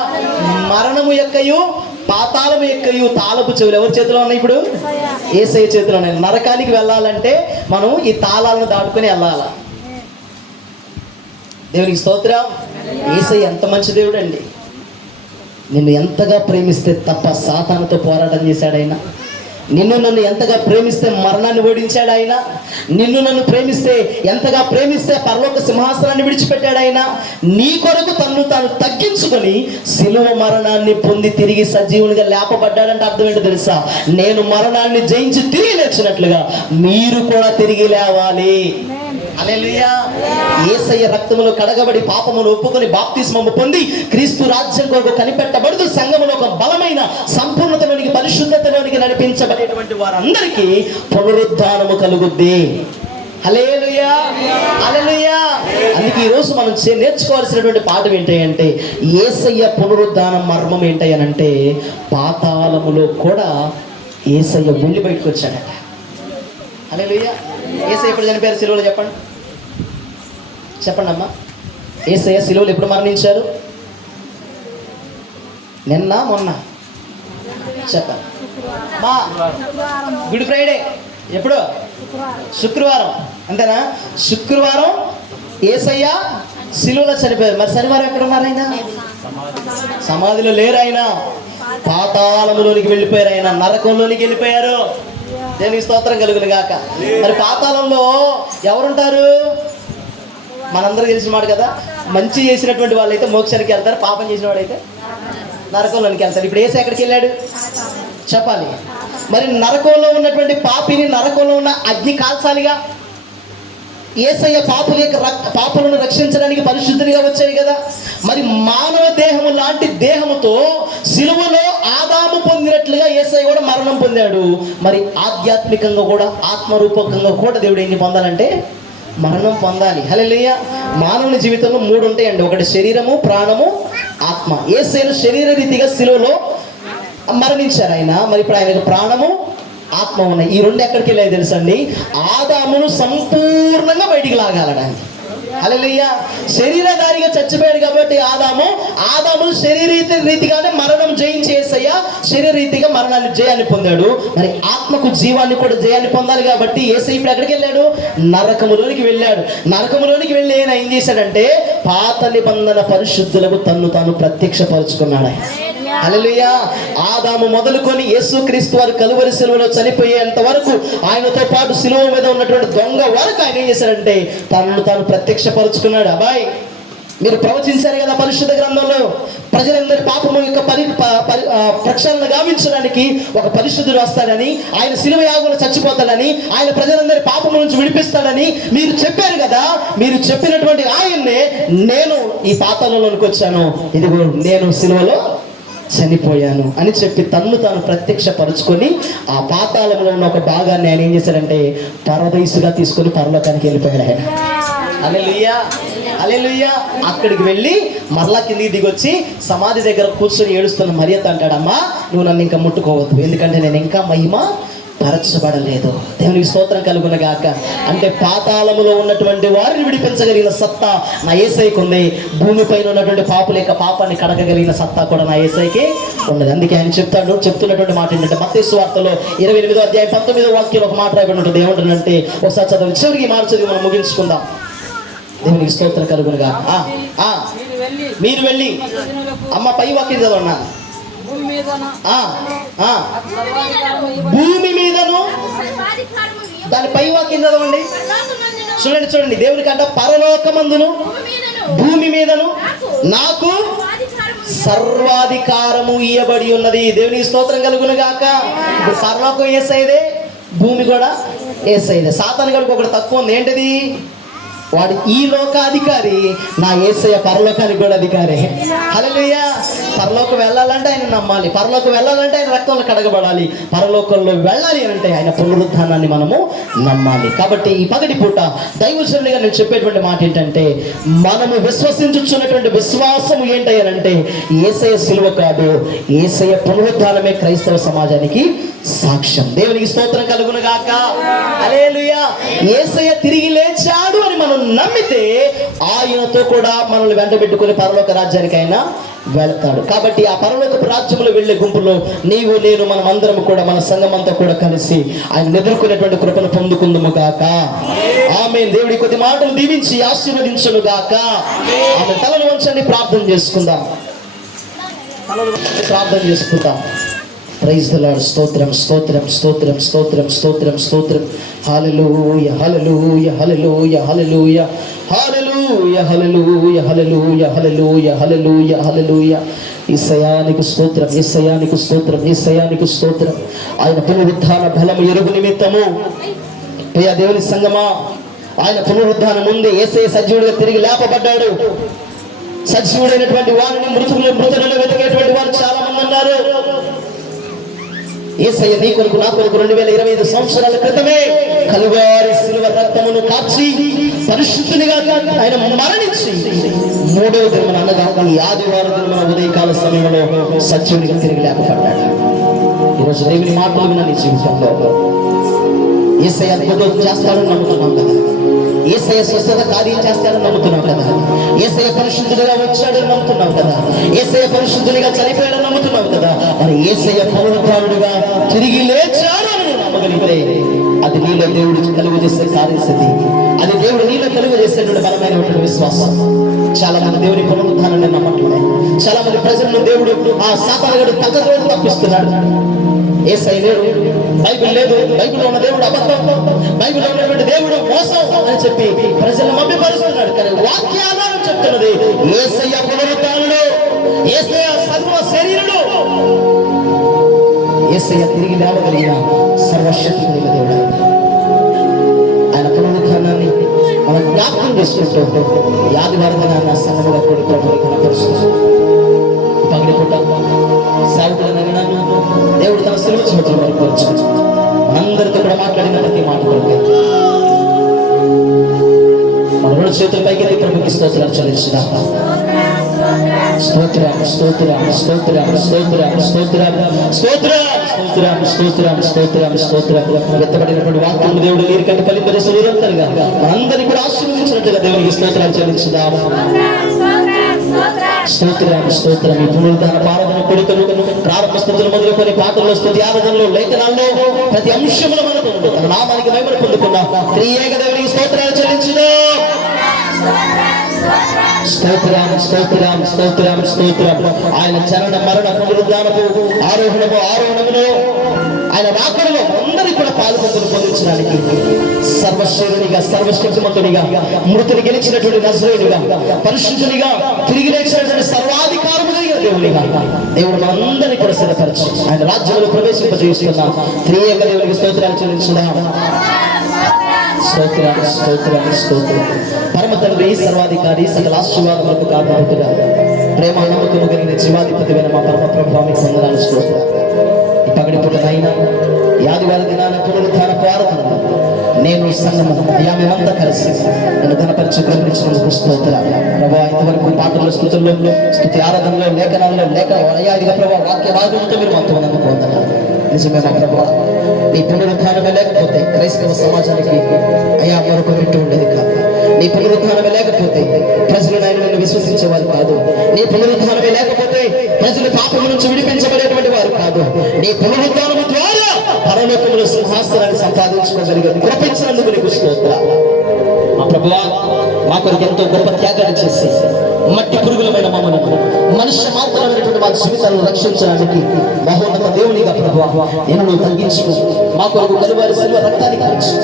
మరణము యొక్కయు పాతాళము యొక్కయు తాళపు చెవులు ఎవరి చేతిలో ఉన్నాయి? ఇప్పుడు యేసయ్య చేతిలో ఉన్నాయి. నరకానికి వెళ్ళాలంటే మనం ఈ తాళాలను దాటుకొని వెళ్ళాల. దేవునికి స్తోత్రం. యేసయ్య ఎంత మంచి దేవుడు అండి. నిన్ను ఎంతగా ప్రేమిస్తే తప్ప సాతానుతో పోరాటం చేశాడు ఆయన. నిన్ను నన్ను ఎంతగా ప్రేమిస్తే మరణాన్ని ఓడించాడు ఆయన. నిన్ను నన్ను ప్రేమిస్తే ఎంతగా ప్రేమిస్తే పరలోక సింహాసనాన్ని విడిచిపెట్టాడు ఆయన. నీ కొరకు తన్ను తాను తగ్గించుకొని శిలువ మరణాన్ని పొంది తిరిగి సజీవునిగా లేపబడ్డాడంటే అర్థం ఏంటో తెలుసా? నేను మరణాన్ని జయించి తిరిగి లేచినట్లుగా మీరు కూడా తిరిగి లేవాలి. హల్లెలూయా. యేసయ్య రక్తములో కడగబడి పాపమును ఒప్పుకొని బాప్తిస్మము పొంది క్రీస్తు రాజ్యం కొరకు కనిపెట్టబడుతూ సంఘములో ఒక బలమైన సంపూర్ణతలోనికి పరిశుద్ధతలోనికి నడిపించబడేటువంటి వారందరికీ పునరుద్ధానము కలుగుద్ది. హల్లెలూయా, హల్లెలూయా. అందుకే ఈరోజు మనం నేర్చుకోవాల్సినటువంటి పాఠం ఏంటంటే యేసయ్య పునరుద్ధానం మర్మం ఏంటంటే పాతాళములో కూడా యేసయ్య వెళ్ళి బయటకు వచ్చాడట. హల్లెలూయా. యేసయ్య ఎప్పుడు చనిపోయారు సిలువలో? చెప్పండి అమ్మా. యేసయ్య సిలువలో ఎప్పుడు మరణించారు? నిన్న మొన్న చెప్పండి మా గుడ్ ఫ్రైడే. ఎప్పుడు? శుక్రవారం. అంతేనా? శుక్రవారం యేసయ్య సిలువలో చనిపోయారు. మరి శనివారం ఎక్కడ ఉన్నారు ఆయన? సమాధిలో లేరు ఆయన. పాతాళంలోనికి వెళ్ళిపోయారు ఆయన. నరకంలోనికి వెళ్ళిపోయారు. దేవునికి స్తోత్రం కలుగును గాక. మరి పాతాళంలో ఎవరుంటారు? మనందరూ తెలిసిన మాట కదా. మంచి చేసినటువంటి వాళ్ళైతే మోక్షానికి వెళ్తారు, పాపం చేసిన వాడైతే నరకంలోనికి వెళ్తారు. ఇప్పుడు యేసు ఎక్కడికి వెళ్ళాడు చెప్పాలి. మరి నరకంలో ఉన్నటువంటి పాపిని నరకంలో ఉన్న అగ్ని కాల్చాలిగా. యేసయ్య పాపులను రక్షించడానికి పరిశుద్ధునిగా వచ్చాడు కదా. మరి మానవ దేహము లాంటి దేహముతో సిలువలో ఆదాము పొందినట్లుగా యేసయ్య కూడా మరణం పొందాడు. మరి ఆధ్యాత్మికంగా కూడా ఆత్మరూపకంగా కూడా దేవుడు ఏం పొందాలంటే మరణం పొందాలి. హల్లెలూయా. మానవుని జీవితంలో 3 ఉంటాయండి. ఒకటి శరీరము, ప్రాణము, ఆత్మ. యేసయ్య శరీర రీతిగా సిలువలో మరణించారు ఆయన. మరి ఇప్పుడు ఆయనకు ప్రాణము, ఆత్మ ఉన్నాయి. ఈ 2 ఎక్కడికి వెళ్ళాయి తెలుసండి? ఆదామును సంపూర్ణంగా బయటికి లాగాలడానికి. హల్లెలూయా. శరీరధారిగా చచ్చిపోయాడు కాబట్టి ఆదాము శరీర రీతిగానే మరణం జయించి యేసయ్య శరీర రీతిగా మరణాన్ని జయాన్ని పొందాడు. మరి ఆత్మకు జీవాన్ని కూడా జయాన్ని పొందాలి కాబట్టి యేసయ్య ఇప్పుడు ఎక్కడికి వెళ్ళాడు? నరకములోనికి వెళ్ళాడు. నరకములోనికి వెళ్ళి ఆయన ఏం చేశాడంటే పాత నిబంధన పరిశుద్ధులకు తన్ను తాను ప్రత్యక్షపరుచుకున్నాడు. హల్లెలూయా. ఆదాము మొదలుకొని యేసుక్రీస్తు వారు కలువరి సిలువలో చనిపోయేంత వరకు ఆయనతో పాటు సిలువ మీద ఉన్నటువంటి దొంగ వరకు ఆయన ఏం చేశాడంటే తనను తాను ప్రత్యక్షపరుచుకున్నాడు. అబ్బాయి, మీరు ప్రవచించారు కదా పరిశుద్ధ గ్రంథంలో, ప్రజలందరి పాపము యొక్క ప్రక్షాళన గావించడానికి ఒక పరిశుద్ధుడు వస్తాడని, ఆయన సిలువ యాగంలో చచ్చిపోతాడని, ఆయన ప్రజలందరి పాపము నుంచి విడిపిస్తాడని మీరు చెప్పారు కదా. మీరు చెప్పినటువంటి ఆయన్నే నేను ఈ పాతాళంలోనికి వచ్చాను, ఇదిగో నేను సిలువలో చనిపోయాను అని చెప్పి తన్ను తాను ప్రత్యక్షపరుచుకొని ఆ పాతాళంలో ఉన్న ఒక భాగాన్ని ఆయన ఏం చేశాడంటే పరదైసుగా తీసుకొని పరలోకానికి వెళ్ళిపోయాడు ఆయన. హల్లెలూయా, హల్లెలూయా. అక్కడికి వెళ్ళి మరలా కిందికి దిగొచ్చి సమాధి దగ్గర కూర్చొని ఏడుస్తున్న మరియత అంటాడమ్మా, నువ్వు నన్ను ఇంకా ముట్టుకోవద్దు, ఎందుకంటే నేను ఇంకా మహిమ పరచబడలేదు. దేవునికి స్తోత్రం కలుగునగాక. అంటే పాతాళములో ఉన్నటువంటి వారిని విడిపించగలిగిన సత్తా నా యేసయ్యకు ఉంది. భూమిపైన ఉన్నటువంటి పాపుల యొక్క పాపాన్ని కడగగలిగిన సత్తా కూడా నా యేసయ్యకి ఉన్నది. అందుకే ఆయన చెప్తున్నటువంటి మాట ఏంటంటే మత్తయి సువార్తలో 28వ అధ్యాయం 19వ వాక్యంలో ఒక మాట రాయబడి ఉంటుంది. ఏమంటుందంటే ఒకసారి చదవండి, చివరికి మాట చదివి మనం ముగించుకుందాం. దేవునికి స్తోత్రం కలుగునగా. మీరు వెళ్ళి అమ్మ పై వాక్యం చదవన్నా. భూమి మీదను దాని పై వాక్యం చదవండి. చూడండి, దేవునికి అంట పరలోకమందును భూమి మీదను నాకు సర్వాధికారము ఇయ్యబడి ఉన్నది. దేవునికి స్తోత్రం కలుగునుగాక. ఇప్పుడు పరలోకం యేసయ్యదే, భూమి కూడా యేసయ్యదే. సాతాను గడికి ఒకటి తక్కువ ఉంది. ఏంటిది? వాడు ఈ లోకాధికారి, నా యేసయ్య పరలోకానికి కూడా అధికారి. హల్లెలూయా. పరలోకం వెళ్ళాలంటే ఆయన నమ్మాలి, పరలోకం వెళ్ళాలంటే ఆయన రక్తంలో కడగబడాలి, పరలోకంలో వెళ్ళాలి అంటే ఆయన పునరుద్ధానాన్ని మనము నమ్మాలి. కాబట్టి ఈ పగటి పూట దైవజనుడిగా నేను చెప్పేటువంటి మాట ఏంటంటే మనము విశ్వసించుచున్నటువంటి విశ్వాసం ఏంటంటే యేసయ్య సిలువ కాదు, యేసయ్య పునరుద్ధానమే క్రైస్తవ సమాజానికి సాక్ష్యం. దేవునికి స్తోత్రం కలుగునుగాక. హల్లెలూయా. యేసయ్య తిరిగి లేచాడు అని మనం నమ్మితే ఆయనతో కూడా మనల్ని వెంటబెట్టుకుని పరలోక రాజ్యానికి ఆయన వెళ్తాడు. కాబట్టి ఆ పరలోకపు రాజ్యములో వెళ్ళే గుంపులో నీవు నేను మనం అందరం కూడా మన సంఘం అంతా కూడా కలిసి ఆయన ఎదుర్కొనేటువంటి కృపను పొందుకుందుము గాక. ఆమేన్. దేవుడి కొద్ది మాటలు దీవించి ఆశీర్వదించును గాక. ఆమె తలను వంచండి, ప్రార్థన చేసుకుందాం. ప్రార్థన చేసుకుందాం. Praise the lord. స్తోత్రం, స్తోత్రం, స్తోత్రం, స్తోత్రం, స్తోత్రం, స్తోత్రం. హల్లెలూయా, హల్లెలూయా, హల్లెలూయా, హల్లెలూయా, హల్లెలూయా, హల్లెలూయా, హల్లెలూయా, హల్లెలూయా, హల్లెలూయా, హల్లెలూయా. యేసయ్యానికి స్తోత్రం, యేసయ్యానికి స్తోత్రం, యేసయ్యానికి స్తోత్రం. ఆయన పునరుద్ధాన బలము ఎరుగు నిమిత్తము ప్రియ దేవుని సంగమా, ఆయన పునరుద్ధానం ముందు యేసయ్య సజీవుడిగా తిరిగి లేపబడ్డాడు. సజీవుడైనటువంటి వారిని మృతులను వెతికేటువంటి వారు చాలా మంది ఉన్నారు. యేసయ్య నీ కొరకు నా కొరకు 2025 సంవత్సరాల క్రితమే కలువారి సిలువ రక్తమును కార్చి పరిశుద్ధునిగా ఆయన మరణించి 3వ దినమున అనగా ఈ ఆదివారం దినమున ఉదయకాల సమయంలో సజీవునిగా తిరిగి లేపబడ్డాడు. ఈరోజు దేవుని మాటలు విన్న నీ జీవితంలో యేసయ్య అద్భుతం చేస్తాడని నమ్ముతున్నాం కదా, యేసయ్య స్వస్థత కార్యం చేస్తాడని నమ్ముతున్నాం కదా, యేసయ్య పరిశుద్ధుడిగా వచ్చాడని నమ్ముతున్నాం కదా, యేసయ్య పరిశుద్ధునిగా చనిపోయాడని నమ్ముతున్నాం కదా. మరి యేసయ్య పునరుద్ధానుడుగా తిరిగి లేచాడు అని నమ్మగలిగితే అది నీలో దేవుడు కలుగు చేసే కార్యసిద్ధి, అది దేవుడు నీలో కలుగు చేసేటువంటి బలమైనటువంటి విశ్వాసం. చాలా మంది దేవుని పునరుద్ధానాన్ని నమ్మట్లేదు. చాలా మంది ప్రజలను దేవుడు ఆ సాతానుగాడు తగ్గదోడు తప్పిస్తున్నాడు. యేసయ్య లేడు, బైబిల్ లేదు, బైబిల్లో ఉన్న దేవుడు అబద్ధం, బైబిల్లో ఉన్నటువంటి దేవుడు మోసం అని చెప్పి ప్రజలను మభ్యపరుస్తున్నాడు. కానీ వాక్యాధారం చెప్తున్నది యేసయ్య పునరుద్ధానుడు, యేసయ్య సర్వ శరీరుడు, యేసయ్య తిరిగి లేవగలిగిన సర్వశక్తి దేవుడు. ఆయన పునరుద్ధానాన్ని మనం జ్ఞాపకం చేసుకుంటూ ఈ ఆదివారం నా సంఘముగా కూడి ప్రభువుని కనపరుస్తుంది. పగడి పుట్ట సేవకులను నన్ను దేవుడు తన సిలువ చేతుల వరకు వచ్చి అందరితో కూడా మాట్లాడిన ప్రతి మాట కొరకు మన రెండు చేతుల పైకి ప్రభుకి స్తోత్రాలు చెల్లించుదాం. స్తోత్రం స్తోత్రం స్తోత్రం స్తోత్రం స్తోత్రం స్తోత్రం స్తోత్రం స్తోత్రం స్తోత్రం స్తోత్రం. వెత్తబడినటువంటి వాక్యం దేవుడు నీరు కంటే ఫలింపజేసే నిరంతరంగా మనందరినీ కూడా ఆశీర్వదించినట్టుగా దేవునికి స్తోత్రాలు చెల్లించుదాం. స్తోత్రం స్తోత్రం. ఈ పునరుద్ధాన ఆరాధన కొడుకను ప్రారంభ స్థుతులు మొదలుకొని పాటల్లో స్తుతి ఆరాధనలో లేఖనాల్లో ప్రతి అంశంలో మనకు తన నామానికి మహిమను పొందుకున్న త్రియేక దేవునికి స్తోత్రాలు చెల్లించుదాం. స్తోత్రం స్తోత్రం స్తోత్రం స్తోత్రం. ఆయన చరణ మరణ పునరుద్ధానపు ఆరోహణములో ఆయన రాకడలో అందరికీ కూడా పాలుపందులు పొందించడానికి సర్వశక్తునిగా సర్వశక్తిమంతునిగా మృతుని గెలిచినటువంటి నజరేయునిగా పరిశుద్ధునిగా తిరిగి లేచినటువంటి సర్వాధికారము కలిగిన దేవునిగా దేవుడు మనందరినీ కూడా స్థిరపరిచి ఆయన రాజ్యంలో ప్రవేశింపజేస్తున్న త్రియేక దేవునికి స్తోత్రాలు చెల్లించుదాం. స్తోత్రం స్తోత్రం స్తోత్రం. పరమ తండ్రి సర్వాధికారి సకల ఆశీర్వాదములకు కారణమవుతుగా ప్రేమ నమ్మకము కలిగిన జీవాధిపతివైన మా పరమ ప్రభువానికి వందనాలు స్తోత్రం. ఈ పగడి పుట్టనైనా ఈ ఆదివారం దినాన పునరుద్ధాన ఆరాధనలో నేను సంఘము మేమంతా కలిసి నేను ఘనపరిచి కృపించినందుకు స్తోత్రాలు ప్రభా. ఇంతవరకు పాటల్లో స్తుతుల్లో స్తుతి ఆరాధనలో లేఖనాల్లో అయ్యాదిగా ప్రభా వాక్య భాగంతో మీరు మాతో నమ్ముకుంటున్నారు. నిజమే మా ప్రభా, నీ పునరుద్ధానమే లేకపోతే క్రైస్తవ సమాజానికి అయ్యా మరొక పెట్టు ఉండేది కాదు. నీ పునరుద్ధానమే లేకపోతే ప్రజలు నిన్ను విశ్వసించేవారు కాదు. నీ పునరుద్ధానమే లేకపోతే ప్రజలు పాపం నుంచి విడిపించబడేటువంటి వారు కాదు. నీ పునరుద్ధానము ద్వారా పరలోకములో సింహాసనాన్ని సంపాదించుకోగలిగారు. కృపించినందుకు నీకు స్తోత్రాలు మా ప్రభువా. మా కొరకు ఎంతో గొప్ప త్యాగాలు చేసి మట్టి పురుగులమైన మమ్మల్ని మనుష్య మాత్రమైనటువంటి మా జీవితాలను రక్షించడానికి మహోన్నత దేవునిగా ప్రభువా నేను తగ్గించుకు మా కొరకు కలువారి శిలువ రక్తాన్ని కాచి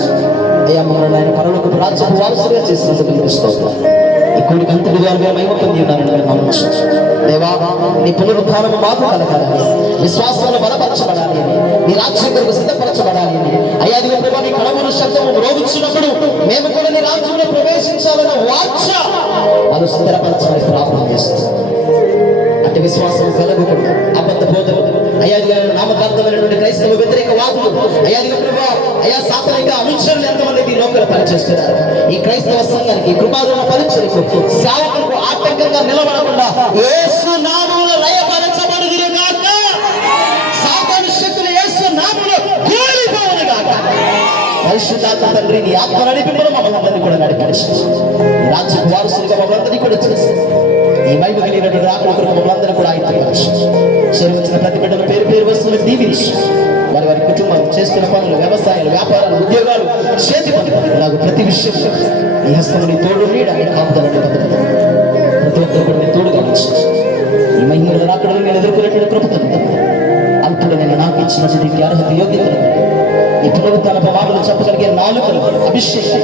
అయ్యా మమ్మల్ని ఆయన పరలోకపు రాజ్యపు వారసులుగా చేసినందుకు నీకు స్తోత్రాలు. ఈ కోడికి అంతటి ద్వారా మహిమ పొంది ఉన్నారని నమ్మించు దేవా. నీ పునరుద్ధానము మాకు కలగాలని, విశ్వాసంలో బలపరచబడాలి అని, నీ రాజ్యం కొరకు సిద్ధపరచబడాలి అని అయ్యా నీ ప్రభా నీ కడముల శబ్దము మ్రోగించినప్పుడు మేము కూడా నీ రాజ్యంలో ప్రవేశించాలన్న వాంఛ అది స్థిరపరచమని ప్రార్థన చేస్తుంది. అంటే విశ్వాసం కలగకుండా అబద్ధ బోధలు అయ్యాదిగా నామకార్థమైనటువంటి క్రైస్తవ వ్యతిరేక వాదులు అయ్యాదిగా ప్రభా అయ్యా సాతానిక అనుచరులు ఎంతమంది ఈ లోకలు పనిచేస్తున్నారు. ఈ క్రైస్తవ సంఘానికి కృపాదరణ పరీక్షలకు సేవకులకు ఆటంకంగా నిలబడకుండా యేసు నామములో లయపరచబడుదురుగాక. సాతాను శక్తులు యేసు నామములో కూలిపోవునుగాక. పరిశుద్ధాత్మ తండ్రి నీ ఆత్మ నడిపింపును మమ్మల్ని అందరినీ కూడా నడిపించు. ఈ రాజ్యపు వారసులుగా మమ్మల్ని అందరినీ కూడా చేసి ఈ మహిమ కలిగినటువంటి రాకడ కొరకు మమ్మల్ని అందరినీ కూడా ఆయత్తపరచు. చేరి వచ్చిన ప్రతి బిడ్డను పేరు పేరు వస్తువులు దీవించి వారి వారి కుటుంబాలు చేస్తున్న పనులు, వ్యవసాయాలు, వ్యాపారాలు, ఉద్యోగాలు, చేతి పనులు నాకు ప్రతి విషయం ఈ హస్తము నీ తోడు నీడ నీ కాపుదలని భద్రత ప్రతి ఒక్కరు కూడా నీ తోడుగా వచ్చి ఈ మహిమల రాకడలు నేను ఎదుర్కొనేటువంటి కృపతను అల్పుడు నేను నాకు ఇచ్చినటువంటి అర్హత యోగ్యతలు ఈ పునరుద్ధానపు మాటలు చెప్పగలిగే నాలుకలు అభిషేకం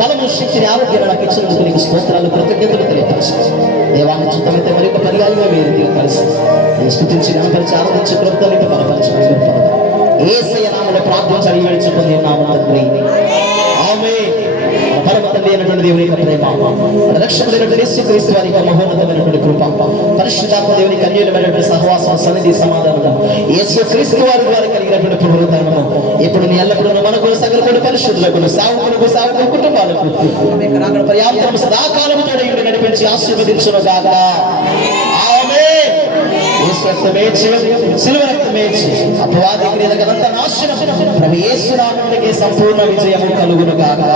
తలము శక్తిని ఆరోగ్యాన్ని నాకు ఇచ్చినందుకు నీకు స్తోత్రాలు కృతజ్ఞతలు తెలియపరచు. దేవాన్ని చిత్తమైతే మరి ఒక పర్యాయంగా మీరు కలిసి నేను స్తుతించి గణపరిచి ఆరాధించి కృపతో నీకు బలపరచు. యేసయ్య నామములో ప్రార్థించి వేడుచుకుని నామమున తండ్రి ఆమేన్. పరమ తండ్రి అయినటువంటి దేవుని యొక్క ప్రేమ, రక్షకుడైనటువంటి యేసుక్రీస్తు వారి యొక్క మహోన్నతమైనటువంటి కృప, పరిశుద్ధాత్మ దేవుని కన్యమైనటువంటి సహవాసం, సన్నిధి, సమాధానం యేసుక్రీస్తు వారి ద్వారా కలిగినటువంటి పునరుద్ధానము ఇప్పుడు నీ ఎల్లప్పుడూ మనకు సకల పరిశుద్ధులకు సావుకులకు కుటుంబాలకు పర్యాప్తం సదాకాలము తోడై నడిపించి ఆశీర్వదించును గాక. ఆమేన్. యేసు రక్తమే జీవం, సిలువ రక్తమే అపవాది క్రియలకంతా నాశనం. ప్రభు యేసు నామమునకే సంపూర్ణ విజయము కలుగును గాక.